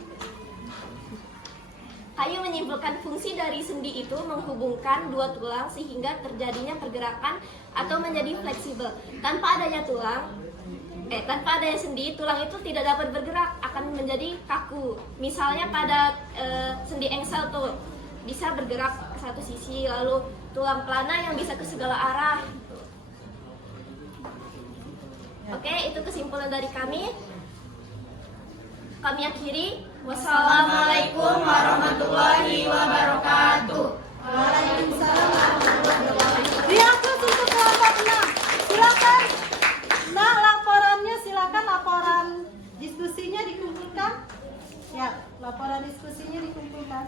Kayu menyimpulkan fungsi dari sendi itu menghubungkan dua tulang sehingga terjadinya pergerakan atau menjadi fleksibel. Tanpa adanya sendi, tulang itu tidak dapat bergerak, akan menjadi kaku. Misalnya pada sendi engsel tuh bisa bergerak ke satu sisi, lalu tulang pelana yang bisa ke segala arah. Oke, itu kesimpulan dari kami. Kami akhiri. Wassalamualaikum warahmatullahi wabarakatuh. Waalaikumsalam warahmatullahi wabarakatuh. Diakus untuk kelompok 6. Silakan. Nah, laporan diskusinya dikumpulkan. Ya, laporan diskusinya dikumpulkan.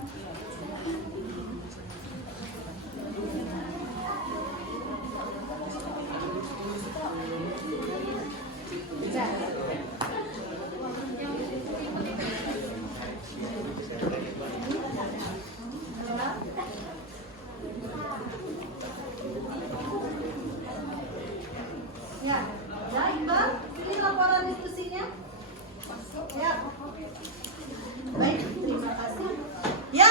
Ya, Iqbal, ini laporan diskusinya. Ya, baik, terima kasih. Ya,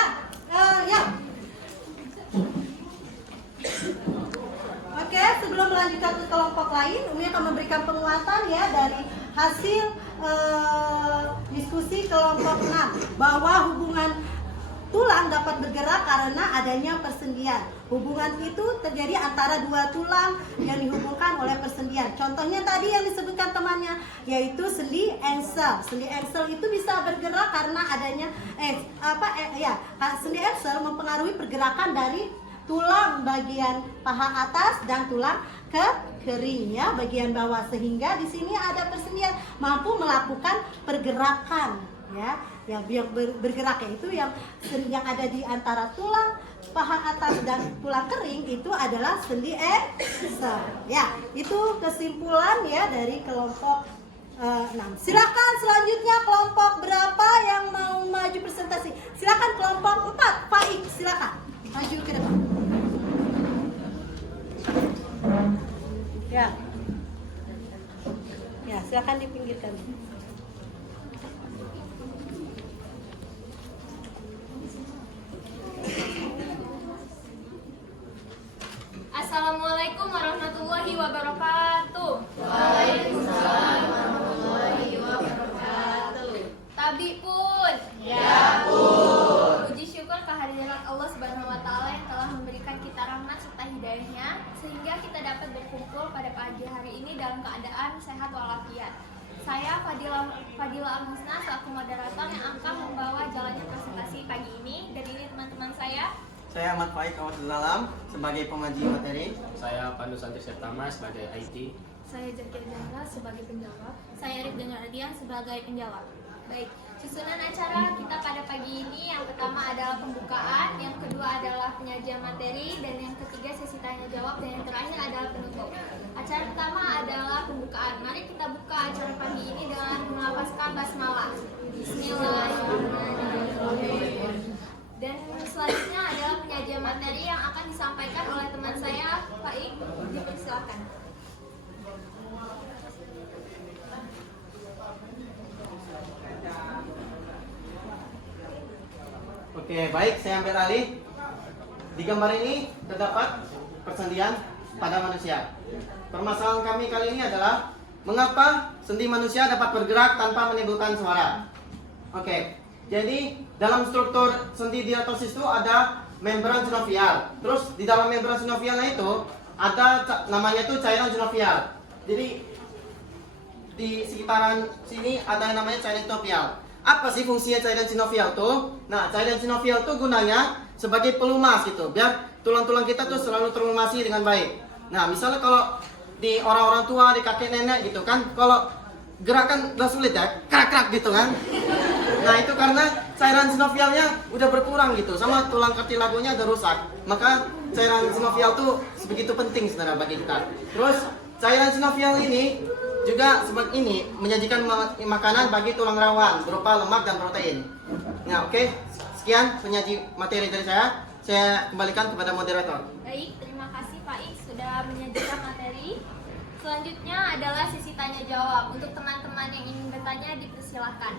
selanjutnya ke kelompok lain, Umi akan memberikan penguatan ya dari hasil diskusi kelompok 6 bahwa hubungan tulang dapat bergerak karena adanya persendian. Hubungan itu terjadi antara dua tulang yang dihubungkan oleh persendian. Contohnya tadi yang disebutkan temannya, yaitu sendi engsel. Sendi engsel itu bisa bergerak karena adanya sendi engsel mempengaruhi pergerakan dari tulang bagian paha atas dan tulang kering ya bagian bawah, sehingga di sini ada persendian mampu melakukan pergerakan ya. Yang bergerak yaitu yang ada di antara tulang paha atas dan tulang kering itu adalah sendi engsel. Ya, itu kesimpulan ya dari kelompok 6. Silakan selanjutnya kelompok berapa yang mau maju presentasi? Silakan kelompok 4, Pak Ik, silakan maju ke depan. Ya. Ya, silakan dipinggirkan. Assalamualaikum warahmatullahi wabarakatuh. Waalaikumsalam warahmatullahi wabarakatuh. Tabi pun. Ya pun. Puji syukur kehadiran Allah Subhanahu wa taala yang telah memberikan kita rahmat serta hidayahnya sehingga kita dapat berkumpul pada pagi hari ini dalam keadaan sehat walafiat. Saya Fadila Al-Husna selaku moderator yang akan membawa jalannya presentasi pagi ini, dan ini teman-teman saya. Saya Ahmad Faik Awadullalam sebagai pemaji materi. Saya Pandu Santi Septama sebagai IT. Saya Zakia Zahra sebagai penjawab. Saya Arif Daniel Ardian sebagai penjawab. Baik, susunan acara kita pada pagi ini yang pertama adalah pembukaan, yang kedua adalah penyajian materi, dan yang ketiga sesi tanya jawab, dan yang terakhir adalah penutup. Acara pertama adalah pembukaan. Mari kita buka acara pagi ini dengan melafazkan basmalah. Bismillahirrahmanirrahim. Dan selanjutnya adalah penyajian materi yang akan disampaikan oleh teman saya, Pak Ik. Dipersilakan. Oke, baik, saya ambil alih. Di gambar ini terdapat persendian pada manusia. Permasalahan kami kali ini adalah mengapa sendi manusia dapat bergerak tanpa menimbulkan suara. Oke, jadi dalam struktur sendi diatosis itu ada membran sinovial. Terus di dalam membran sinovialnya itu ada namanya itu cairan sinovial. Jadi di sekitaran sini ada yang namanya cairan sinovial. Apa sih fungsinya cairan sinovial tuh? Nah, cairan sinovial tuh gunanya sebagai pelumas gitu, biar tulang-tulang kita tuh selalu terlumasi dengan baik. Nah, misalnya kalau di orang-orang tua, di kakek nenek gitu kan, kalau gerakan udah sulit ya, krak-krak gitu kan. Nah, itu karena cairan sinovialnya udah berkurang gitu, sama tulang kartilagonya udah rusak. Maka cairan sinovial tuh sebegitu penting sebenarnya bagi kita. Terus cairan sinovial ini juga seperti ini menyajikan makanan bagi tulang rawan berupa lemak dan protein. Nah, oke. Sekian penyaji materi dari saya. Saya kembalikan kepada moderator. Baik, terima kasih Pak Ik sudah menyajikan materi. Selanjutnya adalah sesi tanya jawab. Untuk teman-teman yang ingin bertanya dipersilakan.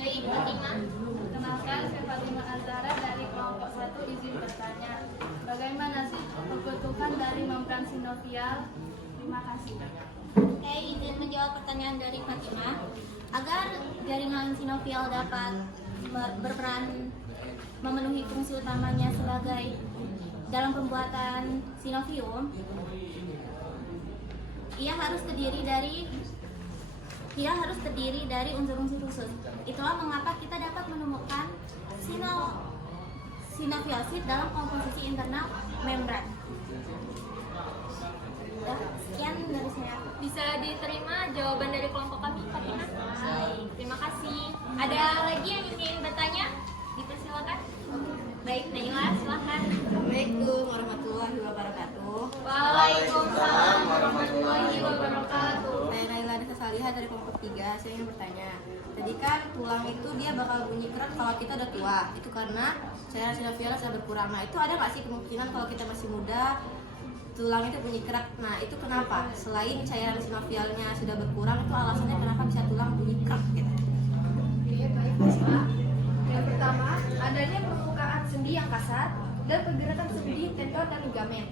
Baik, Fatimah. Kenalkan, saya Fatimah Azhara dari kelompok 1 izin bertanya. Bagaimana sih pembentukan dari membran sinovial? Terima kasih. Oke, izin menjawab pertanyaan dari Fatimah. Agar jaringan sinovial dapat berperan memenuhi fungsi utamanya sebagai dalam pembuatan sinovium, ia harus terdiri dari unsur-unsur khusus. Itulah mengapa kita dapat menemukan sinoviosit dalam komposisi internal membran. Ya, sekian dari saya. Bisa diterima jawaban dari kelompok kami, Fatimah? Baik, terima kasih. Ada lagi yang ingin bertanya? Dipersilakan. Baik, Naila, silakan. Assalamualaikum warahmatullahi wabarakatuh. Waalaikumsalam warahmatullahi wabarakatuh. Saya Naila Nisa Salihah dari kelompok 3. Saya ingin bertanya. Tadi kan tulang itu dia bakal bunyi keras kalau kita udah tua. Itu karena cairan sinovial sudah berkurang. Nah, itu ada nggak sih kemungkinan kalau kita masih muda tulang itu bunyi kerak. Nah, itu kenapa? Selain cairan sinovialnya sudah berkurang, itu alasannya kenapa bisa tulang bunyi kerak gitu. Oke, baik Pak. Yang pertama, adanya permukaan sendi yang kasar dan pergerakan sendi, tendon, dan ligamen.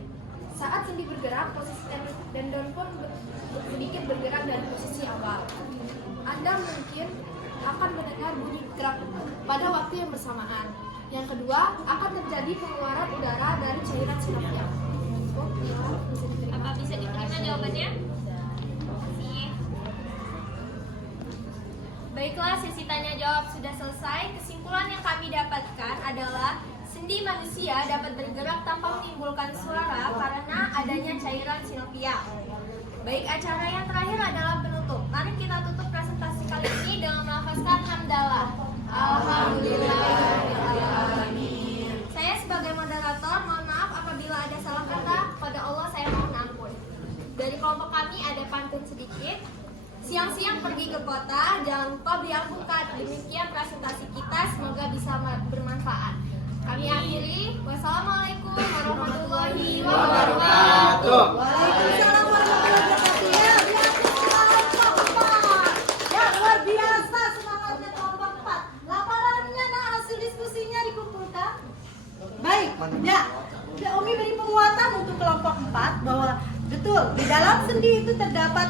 Saat sendi bergerak, posisi tendon pun sedikit bergerak dari posisi awal. Anda mungkin akan mendengar bunyi kerak pada waktu yang bersamaan. Yang kedua, akan terjadi pengeluaran udara dari cairan sinovial. Apa bisa diterima jawabannya? Baiklah, sesi tanya jawab sudah selesai. Kesimpulan yang kami dapatkan adalah sendi manusia dapat bergerak tanpa menimbulkan suara karena adanya cairan sinovial. Baik, acara yang terakhir adalah penutup. Mari kita tutup presentasi kali ini dengan melafazkan hamdalah. Alhamdulillahirrahmanirrahim. Saya sebagai moderator, mohon maaf apabila ada salah kata. Kepada Allah saya mohon ampun. Dari kelompok kami ada pantun sedikit. Siang-siang pergi ke kota, jangan lupa beli alpukat. Demikian presentasi kita, semoga bisa bermanfaat. Kami akhiri. Wassalamualaikum warahmatullahi wabarakatuh. Waalaikumsalam warahmatullahi wabarakatuh. Ya, luar biasa semangatnya kelompok 4. Laporannya, nah, hasil diskusinya dikumpulkan. Baik, ya. Umi beri penguatan untuk kelompok 4 bahwa betul di dalam sendi itu terdapat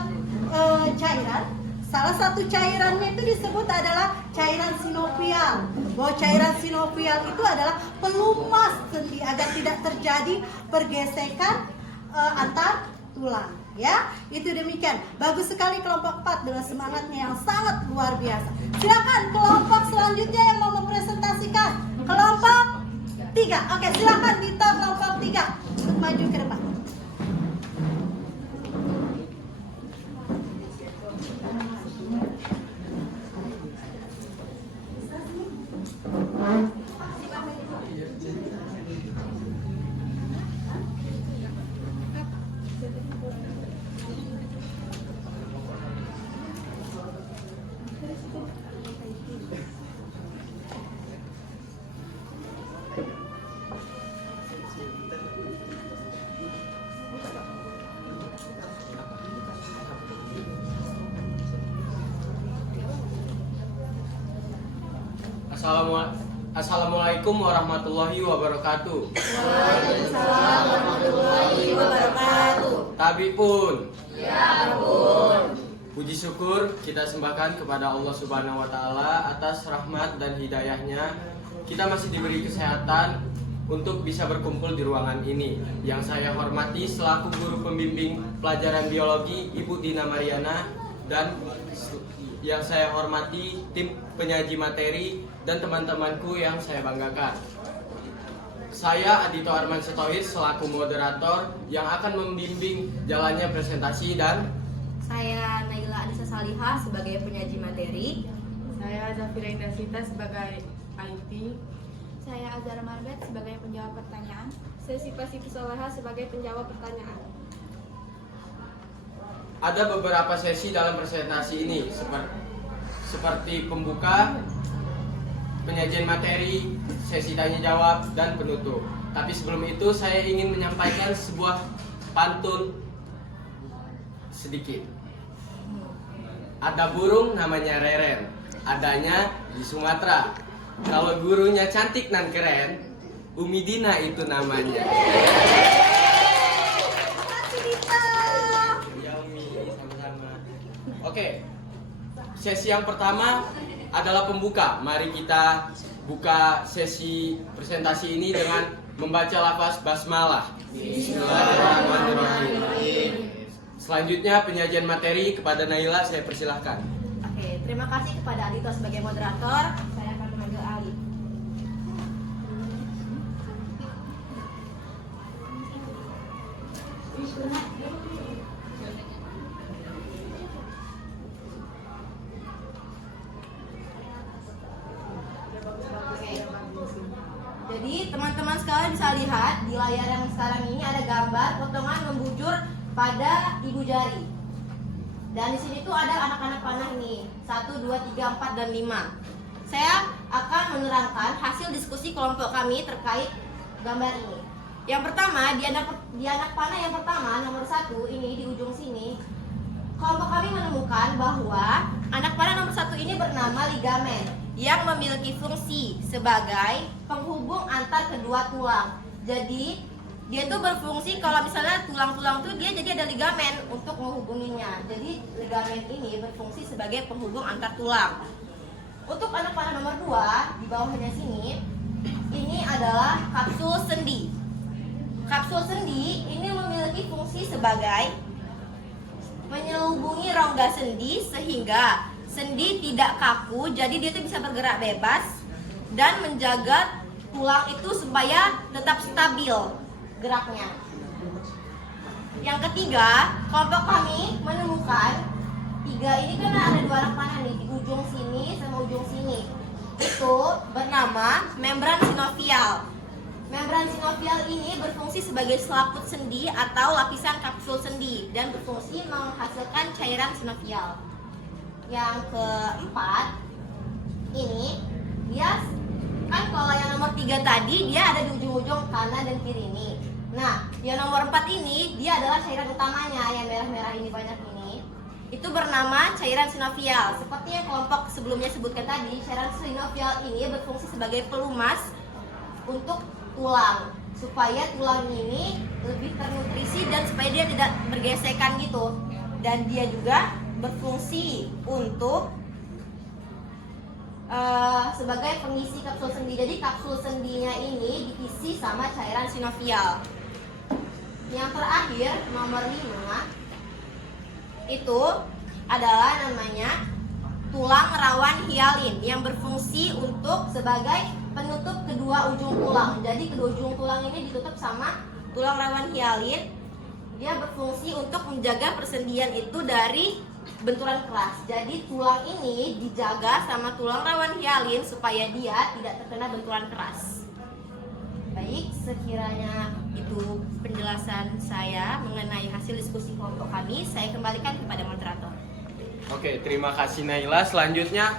cairan. Salah satu cairannya itu disebut adalah cairan sinovial. Bahwa cairan sinovial itu adalah pelumas sendi agar tidak terjadi pergesekan antar tulang. Ya, itu demikian. Bagus sekali kelompok 4 dengan semangatnya yang sangat luar biasa. Silakan kelompok selanjutnya yang mau mempresentasikan. Kelompok 3. Oke, silakan Dita kelompok 3 untuk maju ke depan. Assalamualaikum warahmatullahi wabarakatuh. Waalaikumsalam warahmatullahi wabarakatuh. Tabi pun. Ya pun. Puji syukur kita sembahkan kepada Allah Subhanahu wa taala atas rahmat dan hidayahnya. Kita masih diberi kesehatan untuk bisa berkumpul di ruangan ini. Yang saya hormati selaku guru pembimbing pelajaran biologi Ibu Dina Mariana, dan yang saya hormati tim penyaji materi dan teman-temanku yang saya banggakan. Saya Adito Arman Setohid selaku moderator yang akan membimbing jalannya presentasi, dan Saya Naila Anissa Salihah sebagai penyaji materi. Saya Zafira Indasita sebagai IT. Saya Azhar Marbet sebagai penjawab pertanyaan. Saya Sipa Siti Soleha sebagai penjawab pertanyaan. ada beberapa sesi dalam presentasi ini seperti pembuka, penyajian materi, sesi tanya jawab, dan penutup. Tapi sebelum itu saya ingin menyampaikan sebuah pantun sedikit. Ada burung namanya Reren, adanya di Sumatera. Kalau gurunya cantik dan keren, Umi Dina itu namanya. Ya Umi, sama-sama. Oke, sesi yang pertama adalah pembuka. Mari kita buka sesi presentasi ini dengan membaca lafaz basmalah. Bismillahirrahmanirrahim. Selanjutnya penyajian materi kepada Naila, saya persilahkan. Oke, terima kasih kepada Adito sebagai moderator. Saya akan memanggil Ali. Jadi teman-teman sekalian bisa lihat di layar yang sekarang ini ada gambar potongan membujur pada ibu jari. Dan di sini tuh ada anak-anak panah nih, 1, 2, 3, 4, dan 5. Saya akan menerangkan hasil diskusi kelompok kami terkait gambar ini. Yang pertama di anak panah yang pertama nomor 1 ini di ujung sini, kelompok kami menemukan bahwa anak panah nomor 1 ini bernama ligamen yang memiliki fungsi sebagai penghubung antar kedua tulang. Jadi dia tuh berfungsi kalau misalnya tulang-tulang tuh dia jadi ada ligamen untuk menghubunginya. Jadi ligamen ini berfungsi sebagai penghubung antar tulang. Untuk anak panah nomor 2 di bawahnya sini, ini adalah kapsul sendi. Kapsul sendi ini memiliki fungsi sebagai menyelubungi rongga sendi sehingga sendi tidak kaku, jadi dia tuh bisa bergerak bebas dan menjaga tulang itu supaya tetap stabil geraknya. Yang ketiga, kelompok kami menemukan 3 ini kan ada 2 anak panah nih di ujung sini sama ujung sini. Itu bernama membran sinovial. Membran sinovial ini berfungsi sebagai selaput sendi atau lapisan kapsul sendi dan berfungsi menghasilkan cairan sinovial. Yang keempat, ini dia kan kalau yang nomor 3 tadi dia ada di ujung-ujung kanan dan kiri ini. Nah, yang nomor 4 ini dia adalah cairan utamanya yang merah-merah ini banyak ini. Itu bernama cairan sinovial. Seperti yang kelompok sebelumnya sebutkan tadi, cairan sinovial ini berfungsi sebagai pelumas untuk tulang supaya tulang ini lebih ternutrisi dan supaya dia tidak bergesekan gitu. Dan dia juga berfungsi untuk sebagai pengisi kapsul sendi. Jadi kapsul sendinya ini diisi sama cairan sinovial. Yang terakhir nomor 5 itu adalah namanya tulang rawan hialin yang berfungsi untuk sebagai penutup kedua ujung tulang. Jadi kedua ujung tulang ini ditutup sama tulang rawan hialin. Dia berfungsi untuk menjaga persendian itu dari benturan keras. Jadi tulang ini dijaga sama tulang rawan hialin supaya dia tidak terkena benturan keras. Baik, sekiranya itu penjelasan saya mengenai hasil diskusi kelompok kami. Saya kembalikan kepada moderator. Oke, terima kasih Naila. Selanjutnya,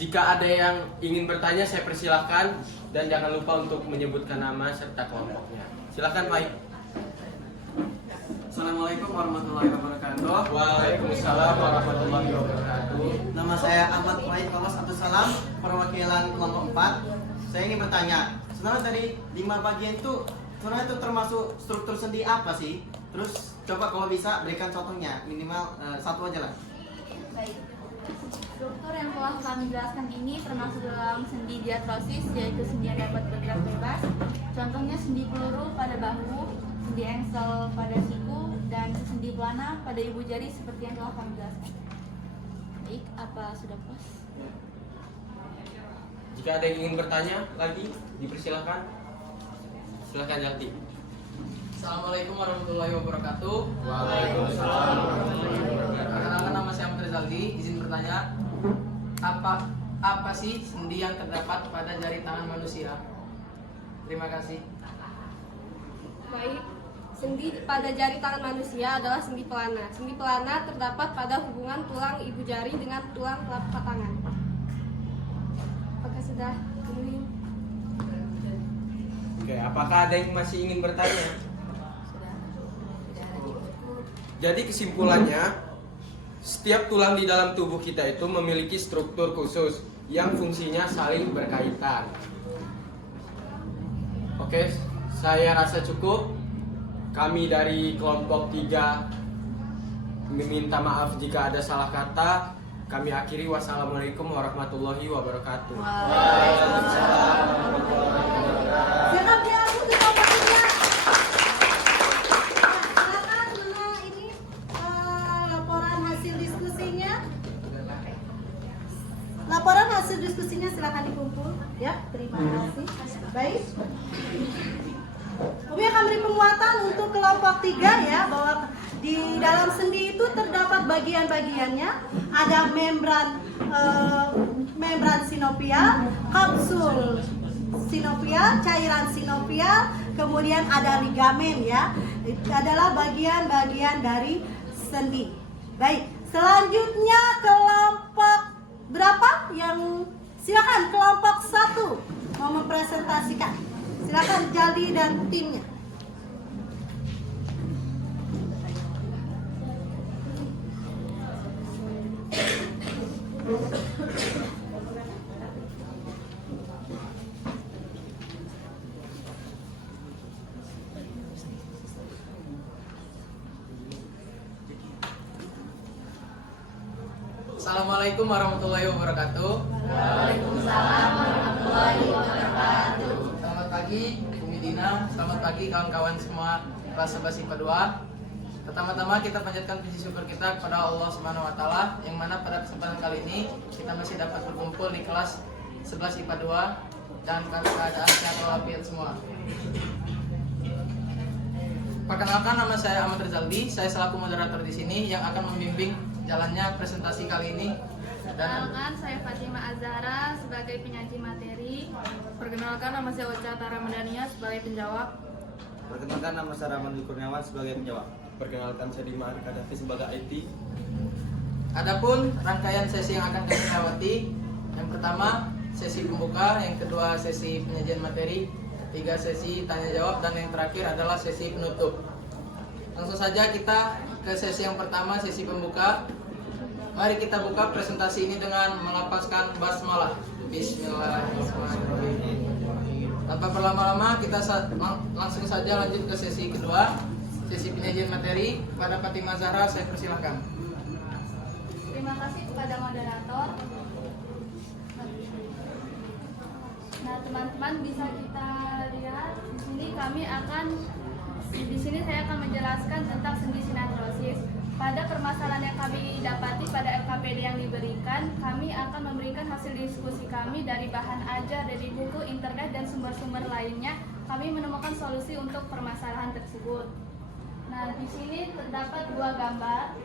jika ada yang ingin bertanya, saya persilahkan dan jangan lupa untuk menyebutkan nama serta kelompoknya. Silakan, Pak. Assalamualaikum warahmatullahi wabarakatuh. Waalaikumsalam warahmatullahi wabarakatuh. Nama saya Ahmad Wahid Thomas Abdul Salam, perwakilan kelompok 4. Saya ingin bertanya, sebenarnya dari 5 bagian itu sebenarnya itu termasuk struktur sendi apa sih? Terus coba kalau bisa berikan contohnya, minimal 1 aja lah. Baik. Struktur yang telah kami jelaskan ini termasuk dalam sendi diartrosis, yaitu sendi yang dapat bergerak bebas. Contohnya sendi peluru pada bahu, sendi engsel pada siku, dan sendi pelana pada ibu jari seperti yang telah kami jelaskan. Baik, apa sudah puas? Jika ada yang ingin bertanya lagi, dipersilakan. Silakan Jalti. Assalamualaikum warahmatullahi wabarakatuh. Waalaikumsalam warahmatullahi wabarakatuh. Perkenalkan, nama saya Ahmad Rizaldi. Izin bertanya, apa sih sendi yang terdapat pada jari tangan manusia? Terima kasih. Baik, sendi pada jari tangan manusia adalah sendi pelana. Sendi pelana terdapat pada hubungan tulang ibu jari dengan tulang telapak tangan. Apakah sudah penuhi? Oke, apakah ada yang masih ingin bertanya? Jadi kesimpulannya, setiap tulang di dalam tubuh kita itu memiliki struktur khusus yang fungsinya saling berkaitan. Oke, saya rasa cukup. Kami dari kelompok 3 meminta maaf jika ada salah kata. Kami akhiri. Wassalamualaikum warahmatullahi wabarakatuh. Silakan ya, aku di kelompok 3. Silakan mana ini laporan hasil diskusinya. Laporan hasil diskusinya silakan dikumpul ya. Terima kasih. Baik. Kami akan beri penguatan untuk kelompok 3 ya, bahwa di dalam sendi itu terdapat bagian-bagiannya. Ada membran sinovial, kapsul sinovial, cairan sinovial, kemudian ada ligamen ya. Itu adalah bagian-bagian dari sendi. Baik, selanjutnya kelompok berapa? Yang silakan kelompok 1 mau mempresentasikan. Silakan Jaldi dan timnya. Assalamualaikum warahmatullahi wabarakatuh. Waalaikumsalam warahmatullahi wabarakatuh. Selamat pagi Bu Midina, selamat pagi kawan-kawan semua kelas 11 IPA 2. Pertama-tama kita panjatkan puji syukur kita kepada Allah Subhanahu wa taala yang mana pada kesempatan kali ini kita masih dapat berkumpul di kelas 11 IPA 2 dan keadaan sehat walafiat semua. Perkenalkan, nama saya Ahmad Rizaldi. Saya selaku moderator di sini yang akan membimbing jalannya presentasi kali ini. Dan Perkenalkan, saya Fatima Azhara sebagai penyaji materi. Perkenalkan, nama saya Ocha Tara Medania sebagai penjawab. Perkenalkan, nama saya Rahman Kurniawan sebagai penjawab. Perkenalkan, saya Dima Kadafi sebagai IT. adapun rangkaian sesi yang akan kami lewati, yang pertama sesi pembuka, yang kedua sesi penyajian materi, 3 sesi tanya jawab, dan yang terakhir adalah sesi penutup. Langsung saja kita ke sesi yang pertama, sesi pembuka. Mari kita buka presentasi ini dengan melafazkan basmalah. Bismillahirrahmanirrahim. Tanpa berlama-lama kita langsung saja lanjut ke sesi kedua, sesi penyajian materi. Pada Fatima Zahra saya persilahkan. Terima kasih kepada moderator. Nah, teman-teman bisa kita lihat di sini saya akan menjelaskan tentang sendi sinartrosis. Pada permasalahan yang kami dapati pada LKPD yang diberikan, kami akan memberikan hasil diskusi kami dari bahan ajar dari buku, internet, dan sumber-sumber lainnya. Kami menemukan solusi untuk permasalahan tersebut. Nah, di sini terdapat 2 gambar.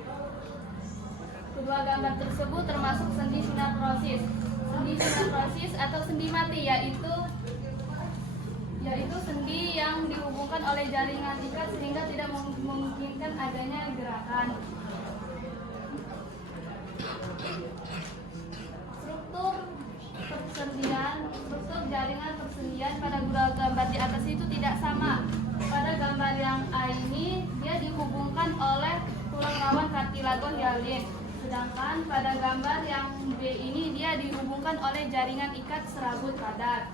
Kedua gambar tersebut termasuk sendi sinartrosis. Sendi sinartrosis atau sendi mati yaitu sendi yang dihubungkan oleh jaringan ikat sehingga tidak memungkinkan adanya gerakan. Struktur jaringan persendian pada dua gambar di atas itu tidak sama. Pada gambar yang A ini dia dihubungkan oleh tulang rawan kartilago hyalin. Sedangkan pada gambar yang B ini dia dihubungkan oleh jaringan ikat serabut padat.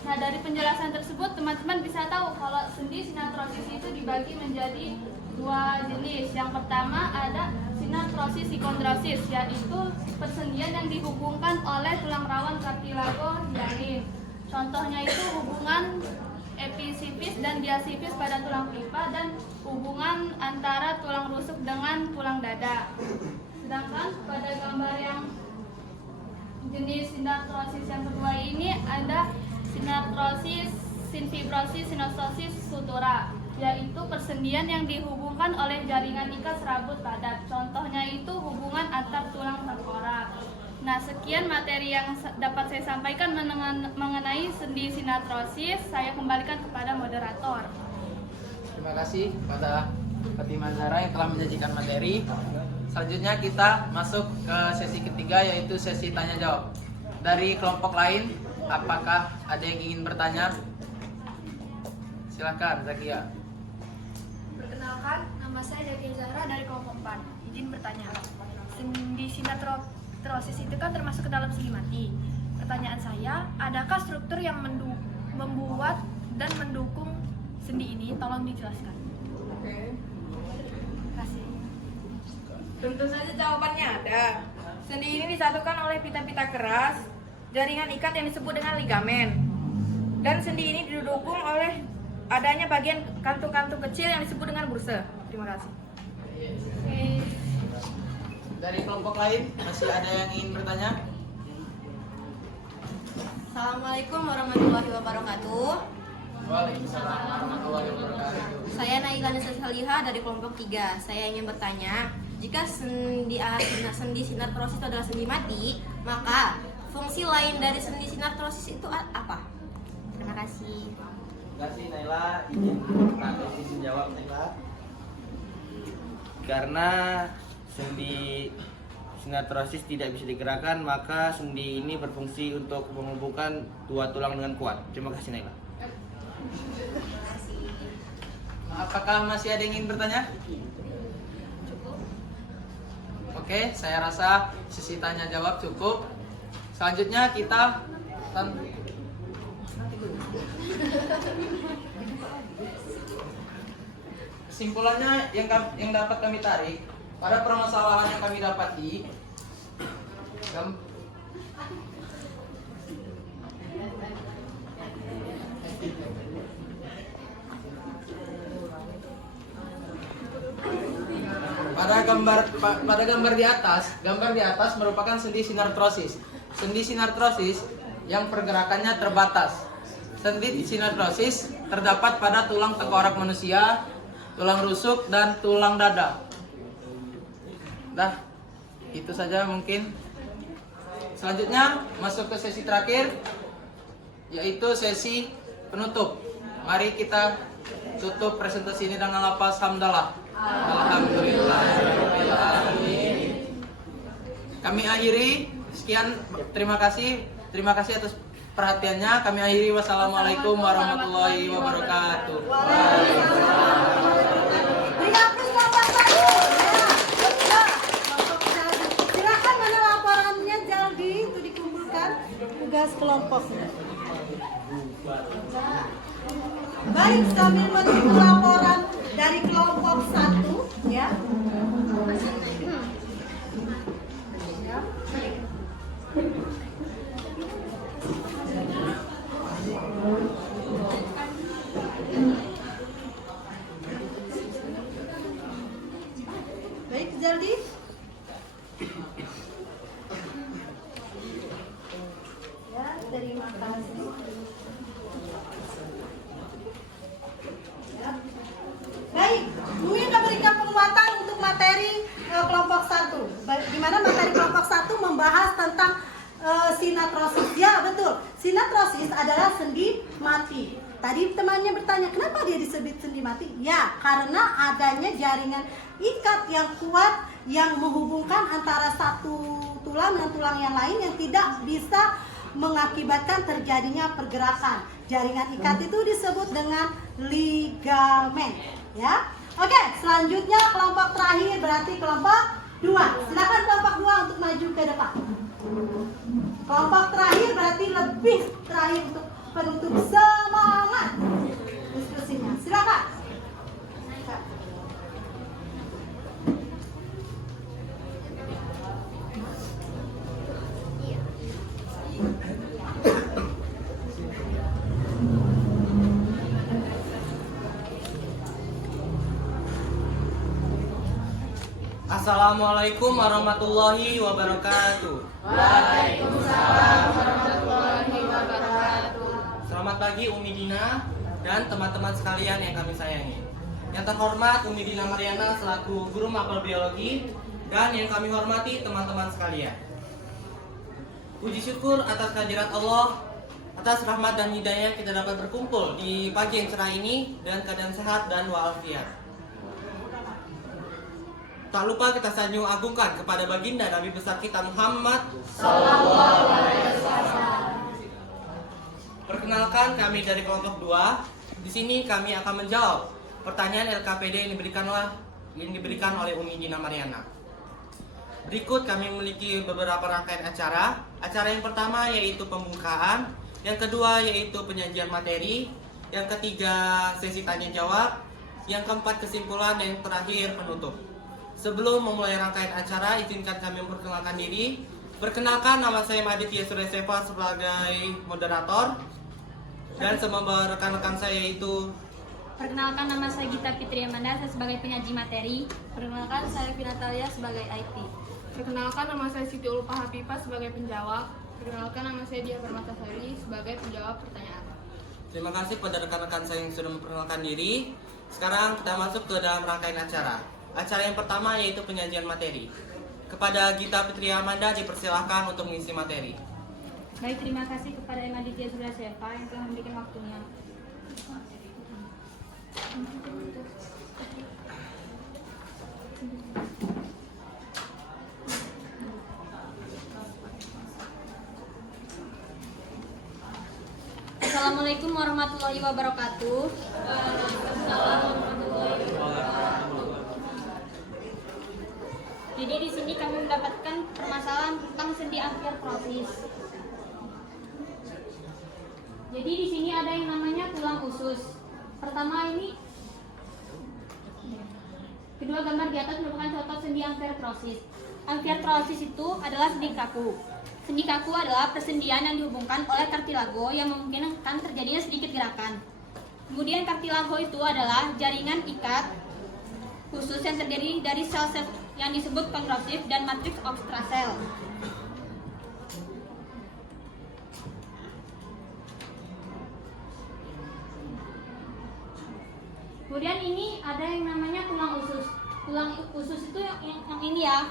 Nah, dari penjelasan tersebut teman-teman bisa tahu kalau sendi sinartrosis itu dibagi menjadi 2 jenis. Yang pertama ada sinartrosis sikondrosis, yaitu persendian yang dihubungkan oleh tulang rawan kartilago hyalin. Contohnya itu hubungan episipis dan diasipis pada tulang pipa dan hubungan antara tulang rusuk dengan tulang dada. Sedangkan pada gambar yang jenis sinartrosis yang kedua ini ada sinartrosis sinfibrosis sinostosis sutura, yaitu persendian yang dihubungkan oleh jaringan ikat serabut padat. Contohnya itu hubungan antar tulang tengkorak. Nah, sekian materi yang dapat saya sampaikan mengenai sendi sinartrosis. Saya kembalikan kepada moderator. Terima kasih kepada Fatima Zahra yang telah menyajikan materi. Selanjutnya kita masuk ke sesi ketiga, yaitu sesi tanya jawab. Dari kelompok lain, apakah ada yang ingin bertanya? Silakan, Zakia. Perkenalkan, nama saya Zakia Zahra dari kelompok 4. Izin bertanya. Sendi sinartrosis itu kan termasuk ke dalam sendi mati. Pertanyaan saya, adakah struktur yang membuat dan mendukung sendi ini? Tolong dijelaskan. Oke. Terima kasih. Tentu saja jawabannya ada. Sendi ini disatukan oleh pita-pita keras, jaringan ikat yang disebut dengan ligamen. Dan sendi ini didukung oleh adanya bagian kantung-kantung kecil yang disebut dengan bursa. Terima kasih. Dari kelompok lain, masih ada yang ingin bertanya? Assalamualaikum warahmatullahi wabarakatuh. Waalaikumsalam warahmatullahi wabarakatuh. Saya Naila Nisa Salihah dari kelompok 3. Saya ingin bertanya, jika sendi sinartrosis itu adalah sendi mati, maka fungsi lain dari sendi sinartrosis itu apa? Terima kasih. Terima kasih Naila, izin jawab Naila. Karena sendi sinartrosis tidak bisa digerakkan, maka sendi ini berfungsi untuk menghubungkan 2 tulang dengan kuat. Terima kasih Naila. Apakah masih ada yang ingin bertanya? Oke, saya rasa sesi tanya jawab cukup. Selanjutnya kita kesimpulannya yang dapat kami tarik pada permasalahan yang kami dapati, Pada gambar di atas merupakan sendi sinartrosis. Sendi sinartrosis yang pergerakannya terbatas. Sendi sinartrosis terdapat pada tulang tengkorak manusia, tulang rusuk, dan tulang dada. Dah, itu saja mungkin. Selanjutnya masuk ke sesi terakhir, yaitu sesi penutup. Mari kita tutup presentasi ini dengan lafaz hamdalah. Alhamdulillahirobbilalamin. Kami akhiri. Sekian, terima kasih atas perhatiannya. Kami akhiri. Wassalamualaikum warahmatullahi wabarakatuh. Silakan, mana laporannya Jaldi itu dikumpulkan tugas kelompoknya. Baik, sambil menunggu laporan dari kelompok 1 ya. Baik, Jaldi. Ya, terima kasih. Ya. Baik, Bumi akan berikan penguatan untuk materi kelompok 1. Di mana materi kelompok 1 membahas tentang sinartrosis. Ya, betul. Sinartrosis adalah sendi mati. Tadi temannya bertanya, kenapa dia disebut sendi mati? Ya, karena adanya jaringan ikat yang kuat yang menghubungkan antara satu tulang dengan tulang yang lain yang tidak bisa mengakibatkan terjadinya pergerakan. Jaringan ikat itu disebut dengan ligamen. Ya, oke. Selanjutnya kelompok terakhir berarti kelompok 2. Silakan kelompok 2 untuk maju ke depan. Kelompok terakhir berarti lebih terakhir untuk penutup. Semangat diskusinya. Silakan. Assalamualaikum warahmatullahi wabarakatuh. Waalaikumsalam warahmatullahi wabarakatuh. Selamat pagi Umi Dina dan teman-teman sekalian yang kami sayangi. Yang terhormat Umi Dina Mariana selaku guru makrobiologi dan yang kami hormati teman-teman sekalian. Puji syukur atas kehadirat Allah, atas rahmat dan hidayah kita dapat berkumpul di pagi yang cerah ini dengan keadaan sehat dan walafiat. Tak lupa kita sanjung agungkan kepada baginda Nabi besar kita Muhammad Sallallahu Alaihi Wasallam. Perkenalkan, kami dari kelompok 2. Di sini kami akan menjawab pertanyaan LKPD yang diberikan oleh Umi Dina Mariana. Berikut kami memiliki beberapa rangkaian acara. Acara yang pertama yaitu pembukaan, yang kedua yaitu penyajian materi, yang ketiga sesi tanya jawab, yang keempat kesimpulan, dan yang terakhir penutup. Sebelum memulai rangkaian acara, izinkan kami memperkenalkan diri. Perkenalkan, nama saya Aditya Sureseva sebagai moderator. Dan sama rekan-rekan saya itu. Perkenalkan, nama saya Gita Fitri Amanda, saya sebagai penyaji materi. Perkenalkan, saya Vinatalia sebagai IT. Perkenalkan, nama saya Siti Ulfa Hafifah sebagai penjawab. Perkenalkan, nama saya Dia Permatasari sebagai penjawab pertanyaan. Terima kasih pada rekan-rekan saya yang sudah memperkenalkan diri. Sekarang kita masuk ke dalam rangkaian acara. Acara yang pertama yaitu penyajian materi. Kepada Gita Fitri Amanda dipersilahkan untuk mengisi materi. Baik, terima kasih kepada Yang Aditya Sureseva yang telah memberikan waktunya. Assalamualaikum warahmatullahi wabarakatuh. Jadi di sini kami mendapatkan permasalahan tentang sendi arteriotis. Jadi di sini ada yang namanya tulang usus. Pertama ini, kedua gambar di atas merupakan contoh sendi arteriotis. amfiartrosis itu adalah sendi kaku. Sendi kaku adalah persendian yang dihubungkan oleh kartilago yang memungkinkan terjadinya sedikit gerakan. Kemudian kartilago itu adalah jaringan ikat khusus yang terdiri dari sel-sel yang disebut kondrosif dan matriks obstrasel. Kemudian ini ada yang namanya tulang usus. Tulang usus itu yang ini ya.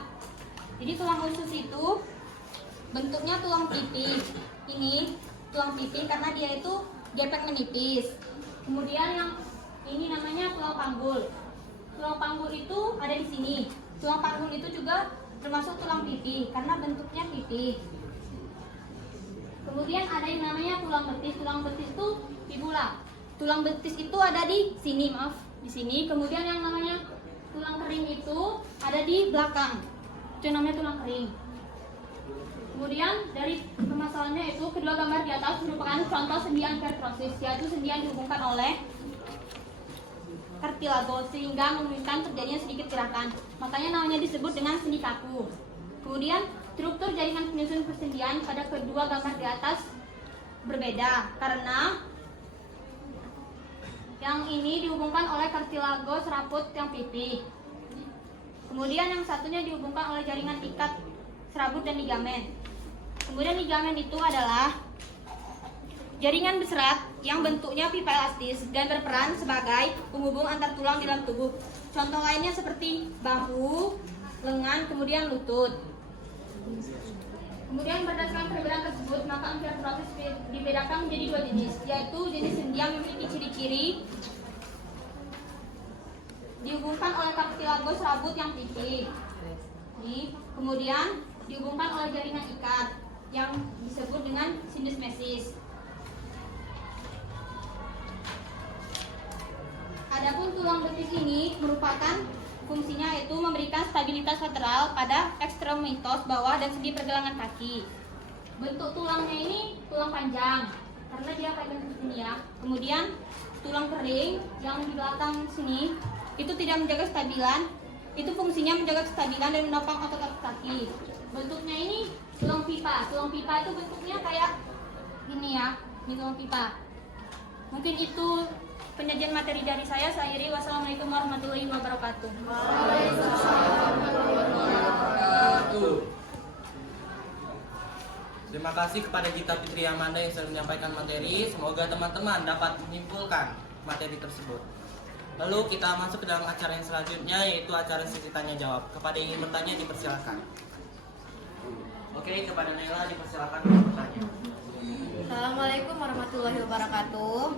Jadi tulang usus itu bentuknya tulang pipi. Ini tulang pipi karena dia itu gepek menipis. Kemudian yang ini namanya tulang panggul. Tulang panggul itu ada di sini. Tulang panggul itu juga termasuk tulang pipi karena bentuknya pipi. Kemudian ada yang namanya tulang betis. Tulang betis itu fibula. Tulang betis itu ada di sini, di sini. Kemudian yang namanya tulang kering itu ada di belakang. Itu namanya tulang kering. Kemudian dari permasalahannya itu kedua gambar di atas merupakan contoh sendi amfiartrosis, yaitu sendi yang dihubungkan oleh kartilago sehingga memungkinkan terjadinya sedikit gerakan. Makanya namanya disebut dengan sendi kaku. Kemudian struktur jaringan penyusun persendian pada kedua gambar di atas berbeda karena yang ini dihubungkan oleh kartilago serabut yang pipi. Kemudian yang satunya dihubungkan oleh jaringan ikat serabut dan ligamen. Kemudian ligamen itu adalah jaringan berserat yang bentuknya pipa elastis dan berperan sebagai penghubung antar tulang di dalam tubuh. Contoh lainnya seperti bahu, lengan, kemudian lutut. Kemudian berdasarkan perbedaan tersebut, maka amfiartrosis dibedakan menjadi dua jenis, yaitu jenis sendi yang memiliki ciri-ciri dihubungkan oleh kartilago serabut yang pipi. Kemudian dihubungkan oleh jaringan ikat yang disebut dengan syndesmesis. Adapun tulang betis ini merupakan fungsinya yaitu memberikan stabilitas lateral pada ekstremitas bawah dan sendi pergelangan kaki. Bentuk tulangnya ini tulang panjang karena dia kayak bentuk ini ya. Kemudian tulang kering yang di belakang sini itu tidak menjaga kestabilan. Itu fungsinya menjaga kestabilan dan menopang otot-otot kaki. Bentuknya ini tulang pipa. Tulang pipa itu bentuknya kayak gini ya. Ini tulang pipa. Mungkin itu penyajian materi dari saya. Saya akhiri. Wassalamualaikum warahmatullahi wabarakatuh. Terima kasih kepada Gita Fitri Amanda yang sudah menyampaikan materi. Semoga teman-teman dapat menyimpulkan materi tersebut. Lalu kita masuk ke dalam acara yang selanjutnya, yaitu acara sesi tanya jawab. Kepada yang ingin bertanya dipersilakan. Oke, kepada Naila dipersilakan untuk bertanya. Assalamualaikum warahmatullahi wabarakatuh.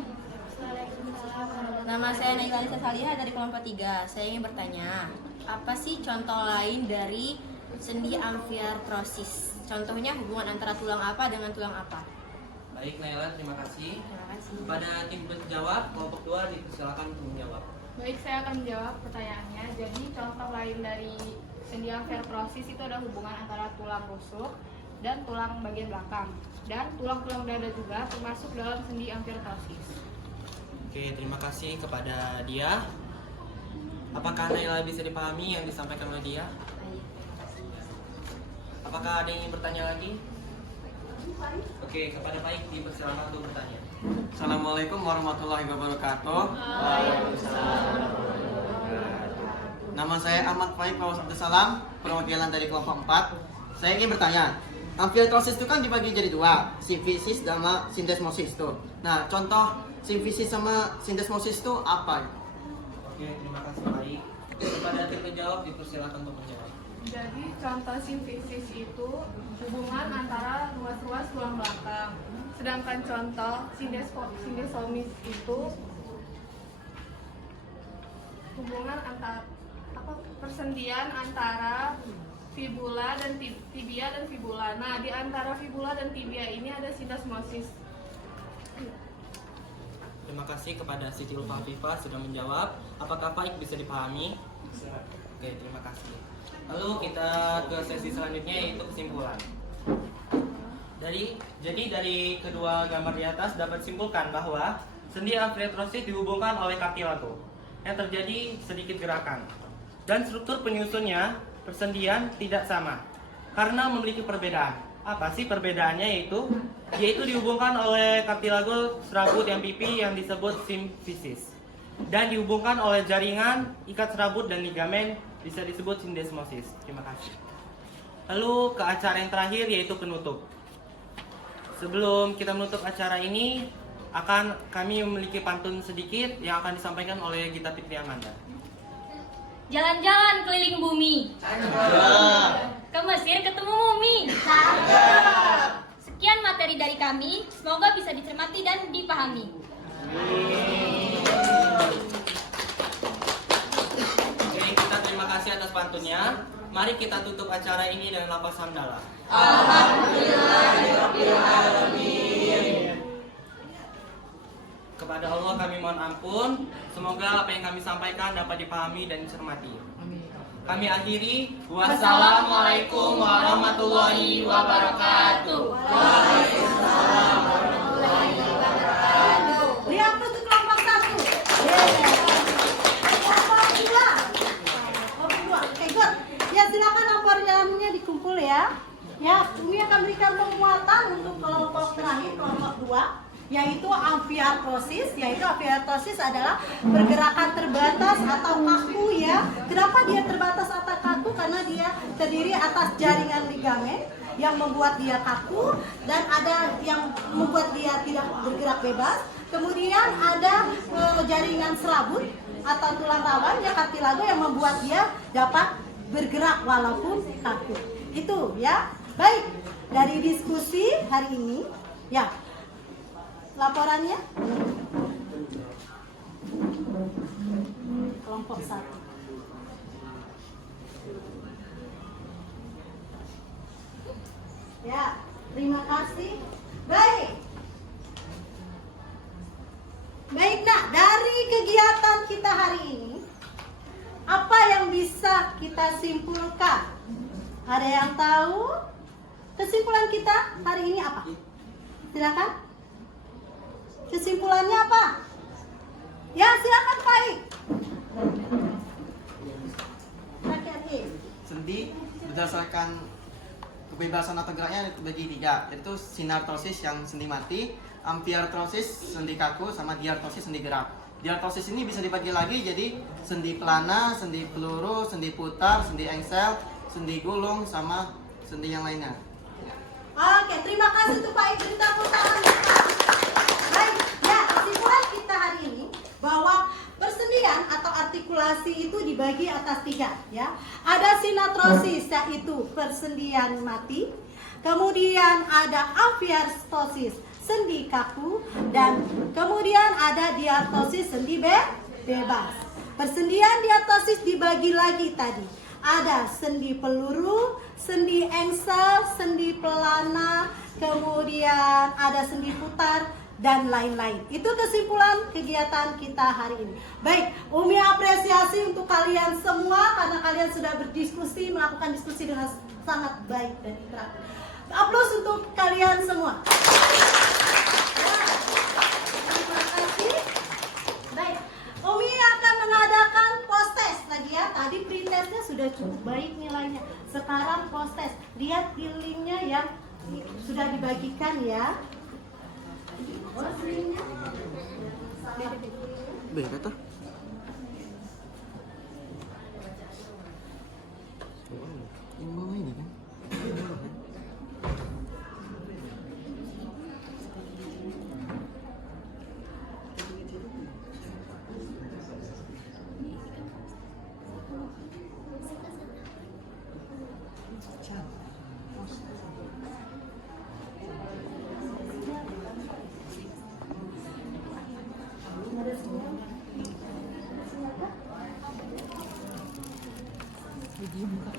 Nama saya Naila Lisa Salihah dari kelompok 3. Saya ingin bertanya, apa sih contoh lain dari sendi amfiartrosis? Contohnya hubungan antara tulang apa dengan tulang apa? Baik Naila, terima kasih. Kepada tim penjawab, kelompok 2 dipersilakan untuk menjawab. Baik, saya akan menjawab pertanyaannya. Jadi contoh lain dari sendi amfiartrosis itu ada hubungan antara tulang rusuk dan tulang bagian belakang. Dan tulang-tulang dada juga termasuk dalam sendi amfiartrosis. Oke, terima kasih kepada dia. Apakah Naila bisa dipahami yang disampaikan oleh dia? Apakah ada yang ingin bertanya lagi? Oke, kepada Baik dipersilakan untuk bertanya. Assalamualaikum warahmatullahi wabarakatuh. Nama saya Ahmad Faik Abdussalam, perwakilan dari kelompok 4. Saya ingin bertanya, amfiartrosis itu kan dibagi jadi dua, simfisis sama syndesmosis itu. Nah, contoh simfisis sama syndesmosis itu apa? Oke, terima kasih Baik. Kepada tim penjawab dipersilakan untuk menjawab. Jadi contoh simfisis itu hubungan antara ruas-ruas tulang belakang. Sedangkan contoh syndesmosis itu hubungan antara persendian antara fibula dan tibia dan fibula. Nah, di antara fibula dan tibia ini ada syndesmosis. Terima kasih kepada Siti Ulfa Afifah sudah menjawab. Apakah Baik bisa dipahami? Oke, terima kasih. Lalu kita ke sesi selanjutnya, yaitu kesimpulan. Jadi dari kedua gambar di atas dapat disimpulkan bahwa sendi amfiartrosis dihubungkan oleh kartilago yang terjadi sedikit gerakan dan struktur penyusunnya persendian tidak sama karena memiliki perbedaan. Apa sih perbedaannya? Yaitu dihubungkan oleh kartilago serabut yang pipi yang disebut simfisis dan dihubungkan oleh jaringan ikat serabut dan ligamen bisa disebut sindesmosis. Terima kasih. Lalu ke acara yang terakhir yaitu penutup. Sebelum kita menutup acara ini, kami memiliki pantun sedikit yang akan disampaikan oleh Gita Fitri Amanda. Jalan-jalan keliling bumi. Ke Mesir ketemu mumi. Sekian materi dari kami, semoga bisa dicermati dan dipahami. Oke, kita terima kasih atas pantunnya. Mari kita tutup acara ini dengan lafaz hamdalah. Kepada Allah kami mohon ampun. Semoga apa yang kami sampaikan dapat dipahami dan dicermati. Kami akhiri. Wassalamualaikum warahmatullahi wabarakatuh. Lihat untuk kelompok 1. Kelompok 2. Oke, good. Ya, silakan nomor jalannya dikumpul ya. Ya, Umi akan berikan penguatan untuk kelompok terakhir, kelompok 2. Yaitu amfiartrosis. Yaitu amfiartrosis adalah pergerakan terbatas atau kaku ya. Kenapa dia terbatas atau kaku? Karena dia terdiri atas jaringan ligamen yang membuat dia kaku dan ada yang membuat dia tidak bergerak bebas. Kemudian ada jaringan serabut atau tulang rawan ya, kartilago yang membuat dia dapat bergerak walaupun kaku. Itu ya. Baik, dari diskusi hari ini ya. Laporannya kelompok 1. Ya, terima kasih. Baik. Baik, nah, dari kegiatan kita hari ini apa yang bisa kita simpulkan? Ada yang tahu? Kesimpulan kita hari ini apa? Silakan. Kesimpulannya apa? Ya, silakan Pak. Sendi berdasarkan kebebasan atau geraknya dibagi 3, yaitu sinartrosis yang sendi mati, amfiartrosis sendi kaku, sama diartrosis sendi gerak. Diartrosis ini bisa dibagi lagi jadi sendi pelana, sendi peluru, sendi putar, sendi engsel, sendi gulung, sama sendi yang lainnya. Oke, terima kasih untuk Pak Ibnu tangan. Baik, ya, kesimpulan kita hari ini bahwa persendian atau artikulasi itu dibagi atas 3 ya. Ada sinatrosis yaitu persendian mati, kemudian ada amfiartrosis sendi kaku, dan kemudian ada diartrosis sendi bebas. Persendian diartrosis dibagi lagi tadi. Ada sendi peluru, sendi engsel, sendi pelana, kemudian ada sendi putar, dan lain-lain. Itu kesimpulan kegiatan kita hari ini. Baik, Umi apresiasi untuk kalian semua karena kalian sudah berdiskusi, melakukan diskusi dengan sangat baik dan interaktif. Aplaus untuk kalian semua. Terima kasih. Baik, Umi akan mengadakan post-test lagi ya. Tadi pre-testnya sudah cukup baik nilainya. Sekarang post-test. Lihat di linknya yang sudah dibagikan ya. Beda tuh. Yang bawah ini kan? Video buka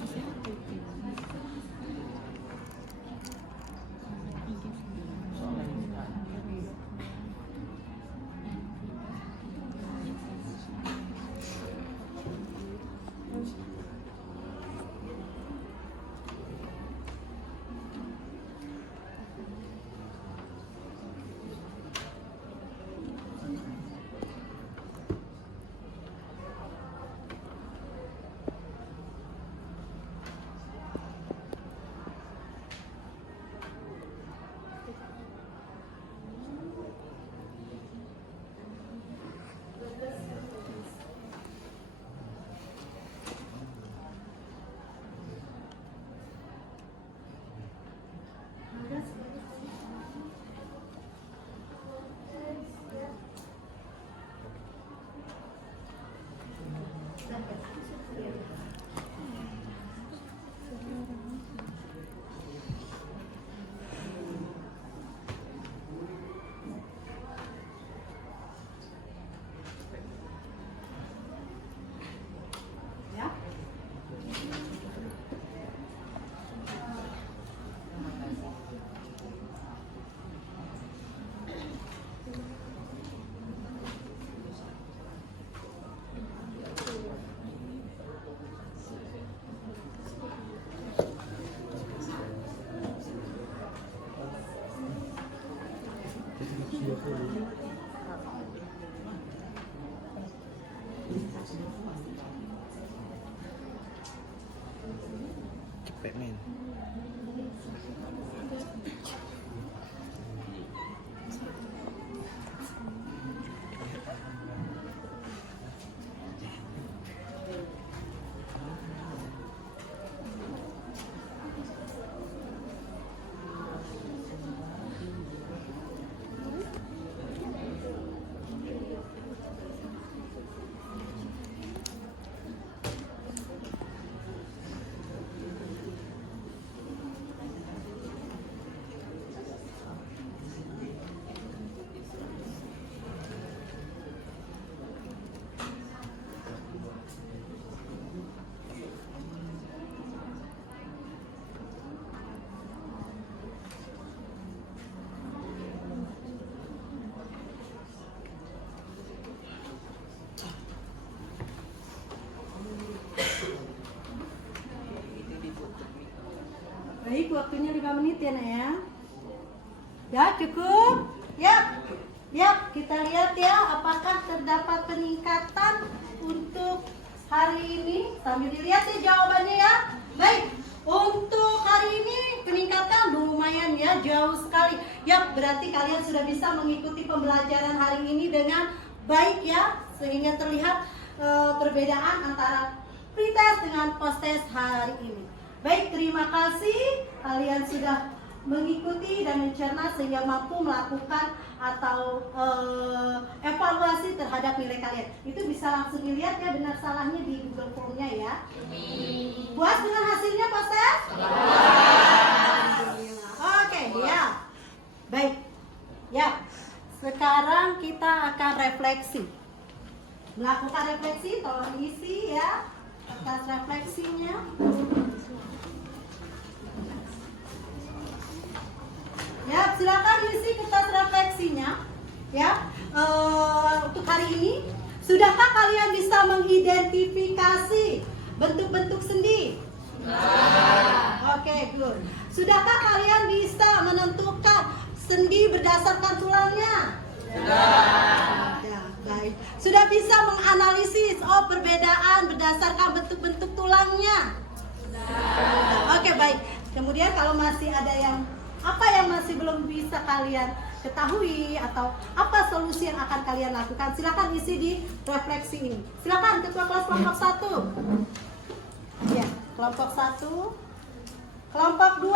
Cepet men. Baik, waktunya 5 menit ya Nak ya. Ya cukup? Yap. Yap, kita lihat ya apakah terdapat peningkatan untuk hari ini. Sambil dilihat ya jawabannya ya. Baik, untuk hari ini peningkatan lumayan ya, jauh sekali. Yap, berarti kalian sudah bisa mengikuti pembelajaran hari ini dengan baik ya, sehingga terlihat perbedaan antara pretest dengan post-test hari ini. Baik, terima kasih kalian sudah mengikuti dan mencerna sehingga mampu melakukan atau evaluasi terhadap nilai kalian. Itu bisa langsung dilihat ya benar salahnya di Google Form-nya ya. Puas dengan hasilnya post-test? Oke, ya. Baik. Ya. Sekarang kita akan refleksi. Melakukan refleksi, tolong isi ya atas refleksinya. Ya, silakan isi kertas refleksinya. Ya, untuk hari ini, sudahkah kalian bisa mengidentifikasi bentuk-bentuk sendi? Oke, good. Sudahkah kalian bisa menentukan sendi berdasarkan tulangnya? Ya, baik. Sudah bisa menganalisis perbedaan berdasarkan bentuk-bentuk tulangnya? Oke, baik. Kemudian kalau masih ada apa yang masih belum bisa kalian ketahui atau apa solusi yang akan kalian lakukan, silakan isi di refleksi ini. Silakan ketua kelas kelompok 1. Ya, kelompok 1. Kelompok 2.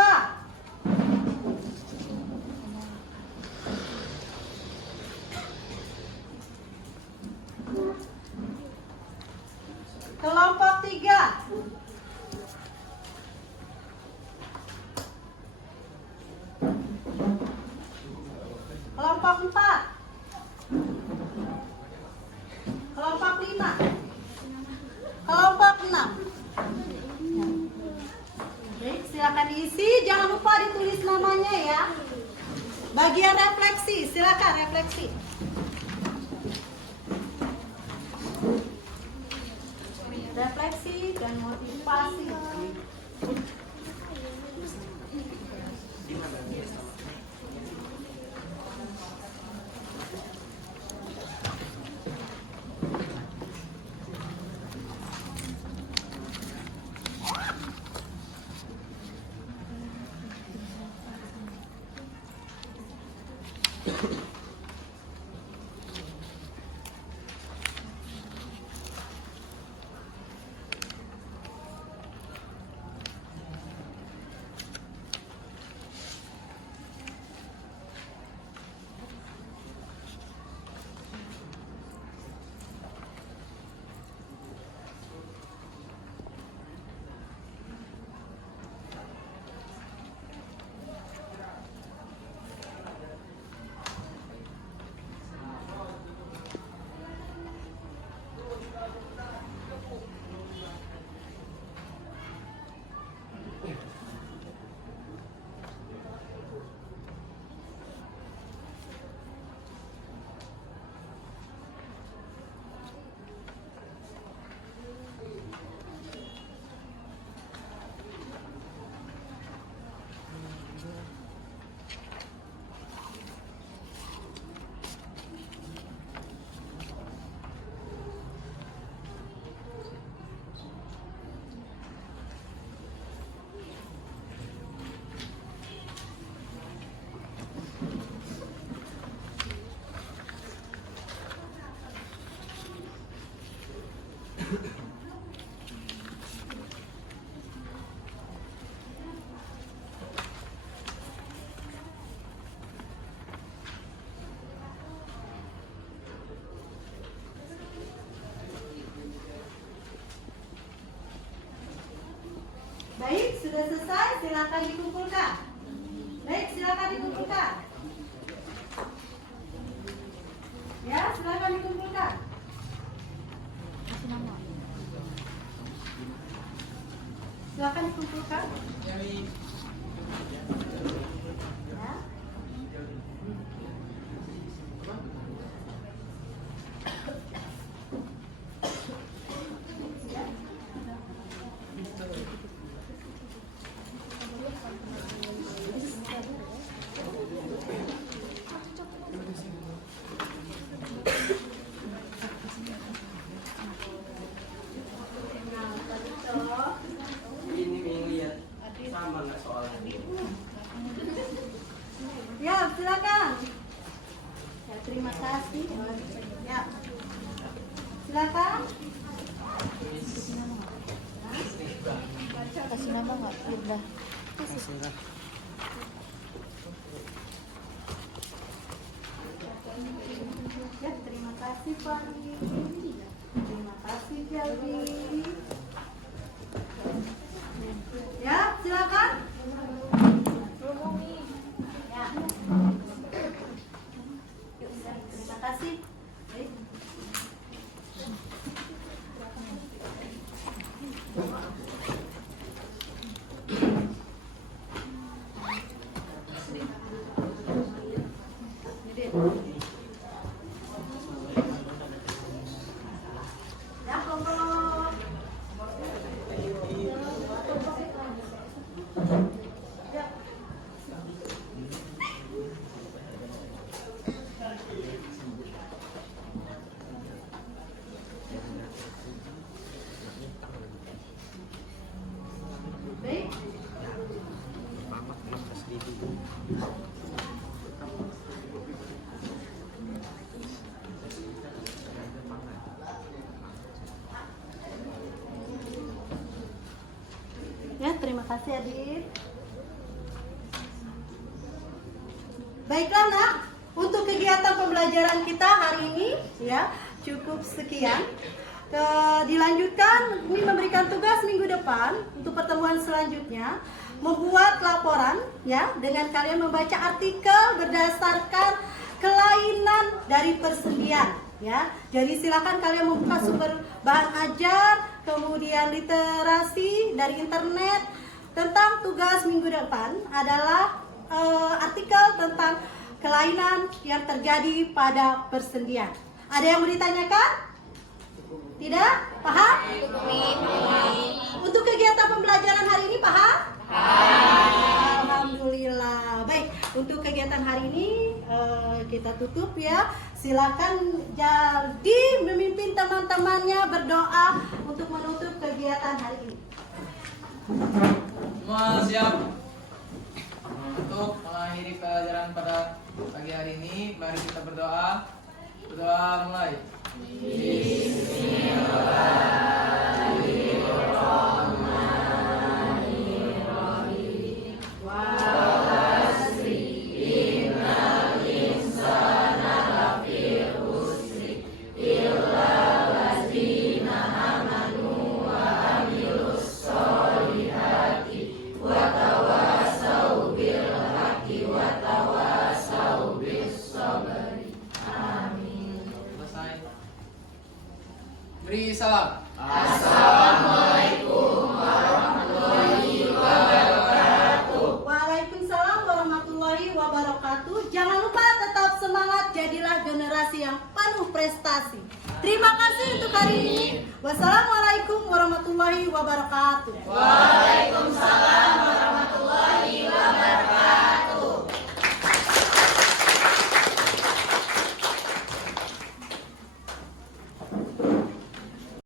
Kelompok 3. Kelompok 4. Kelompok 5. Kelompok 6. Baik, silakan diisi, jangan lupa ditulis namanya ya. Bagian refleksi, silakan refleksi. Refleksi dan motivasi. silakan dikumpulkan. Baik, silakan dikumpulkan. Ya, silakan dikumpulkan. Silakan dikumpulkan. Ya. Ini lihat sama nggak soalnya? Ya, silakan. Ya, terima kasih. Ya. Silakan. Kasih nama nggak? Udah. Ya, terima kasih Pak. Terima kasih Jaldi. Ya, silakan. Ya. Terima kasih. Baik. Ya, kelompok. Ya. Baik. Ya, terima kasih Adit. Baiklah nak, untuk kegiatan pembelajaran kita hari ini ya cukup sekian. Dilanjutkan, ini memberikan tugas minggu depan untuk pertemuan selanjutnya membuat laporan ya dengan kalian membaca artikel berdasarkan kelainan dari persendian ya. Jadi silakan kalian membuka sumber bahan ajar, kemudian literasi dari internet. Tentang tugas minggu depan adalah artikel tentang kelainan yang terjadi pada persendian. Ada yang mau ditanyakan? Tidak? Paham? Untuk kegiatan pembelajaran hari ini paham? Alhamdulillah. Baik, untuk kegiatan hari ini kita tutup ya. Silakan Jaldi memimpin teman-temannya berdoa untuk menutup kegiatan hari ini. Semua siap untuk mengakhiri pelajaran pada pagi hari ini. Mari kita berdoa. Berdoa mulai. Beri salam. Assalamualaikum warahmatullahi wabarakatuh. Waalaikumsalam warahmatullahi wabarakatuh. Jangan lupa tetap semangat, jadilah generasi yang penuh prestasi. Terima kasih untuk hari ini. Wassalamualaikum warahmatullahi wabarakatuh.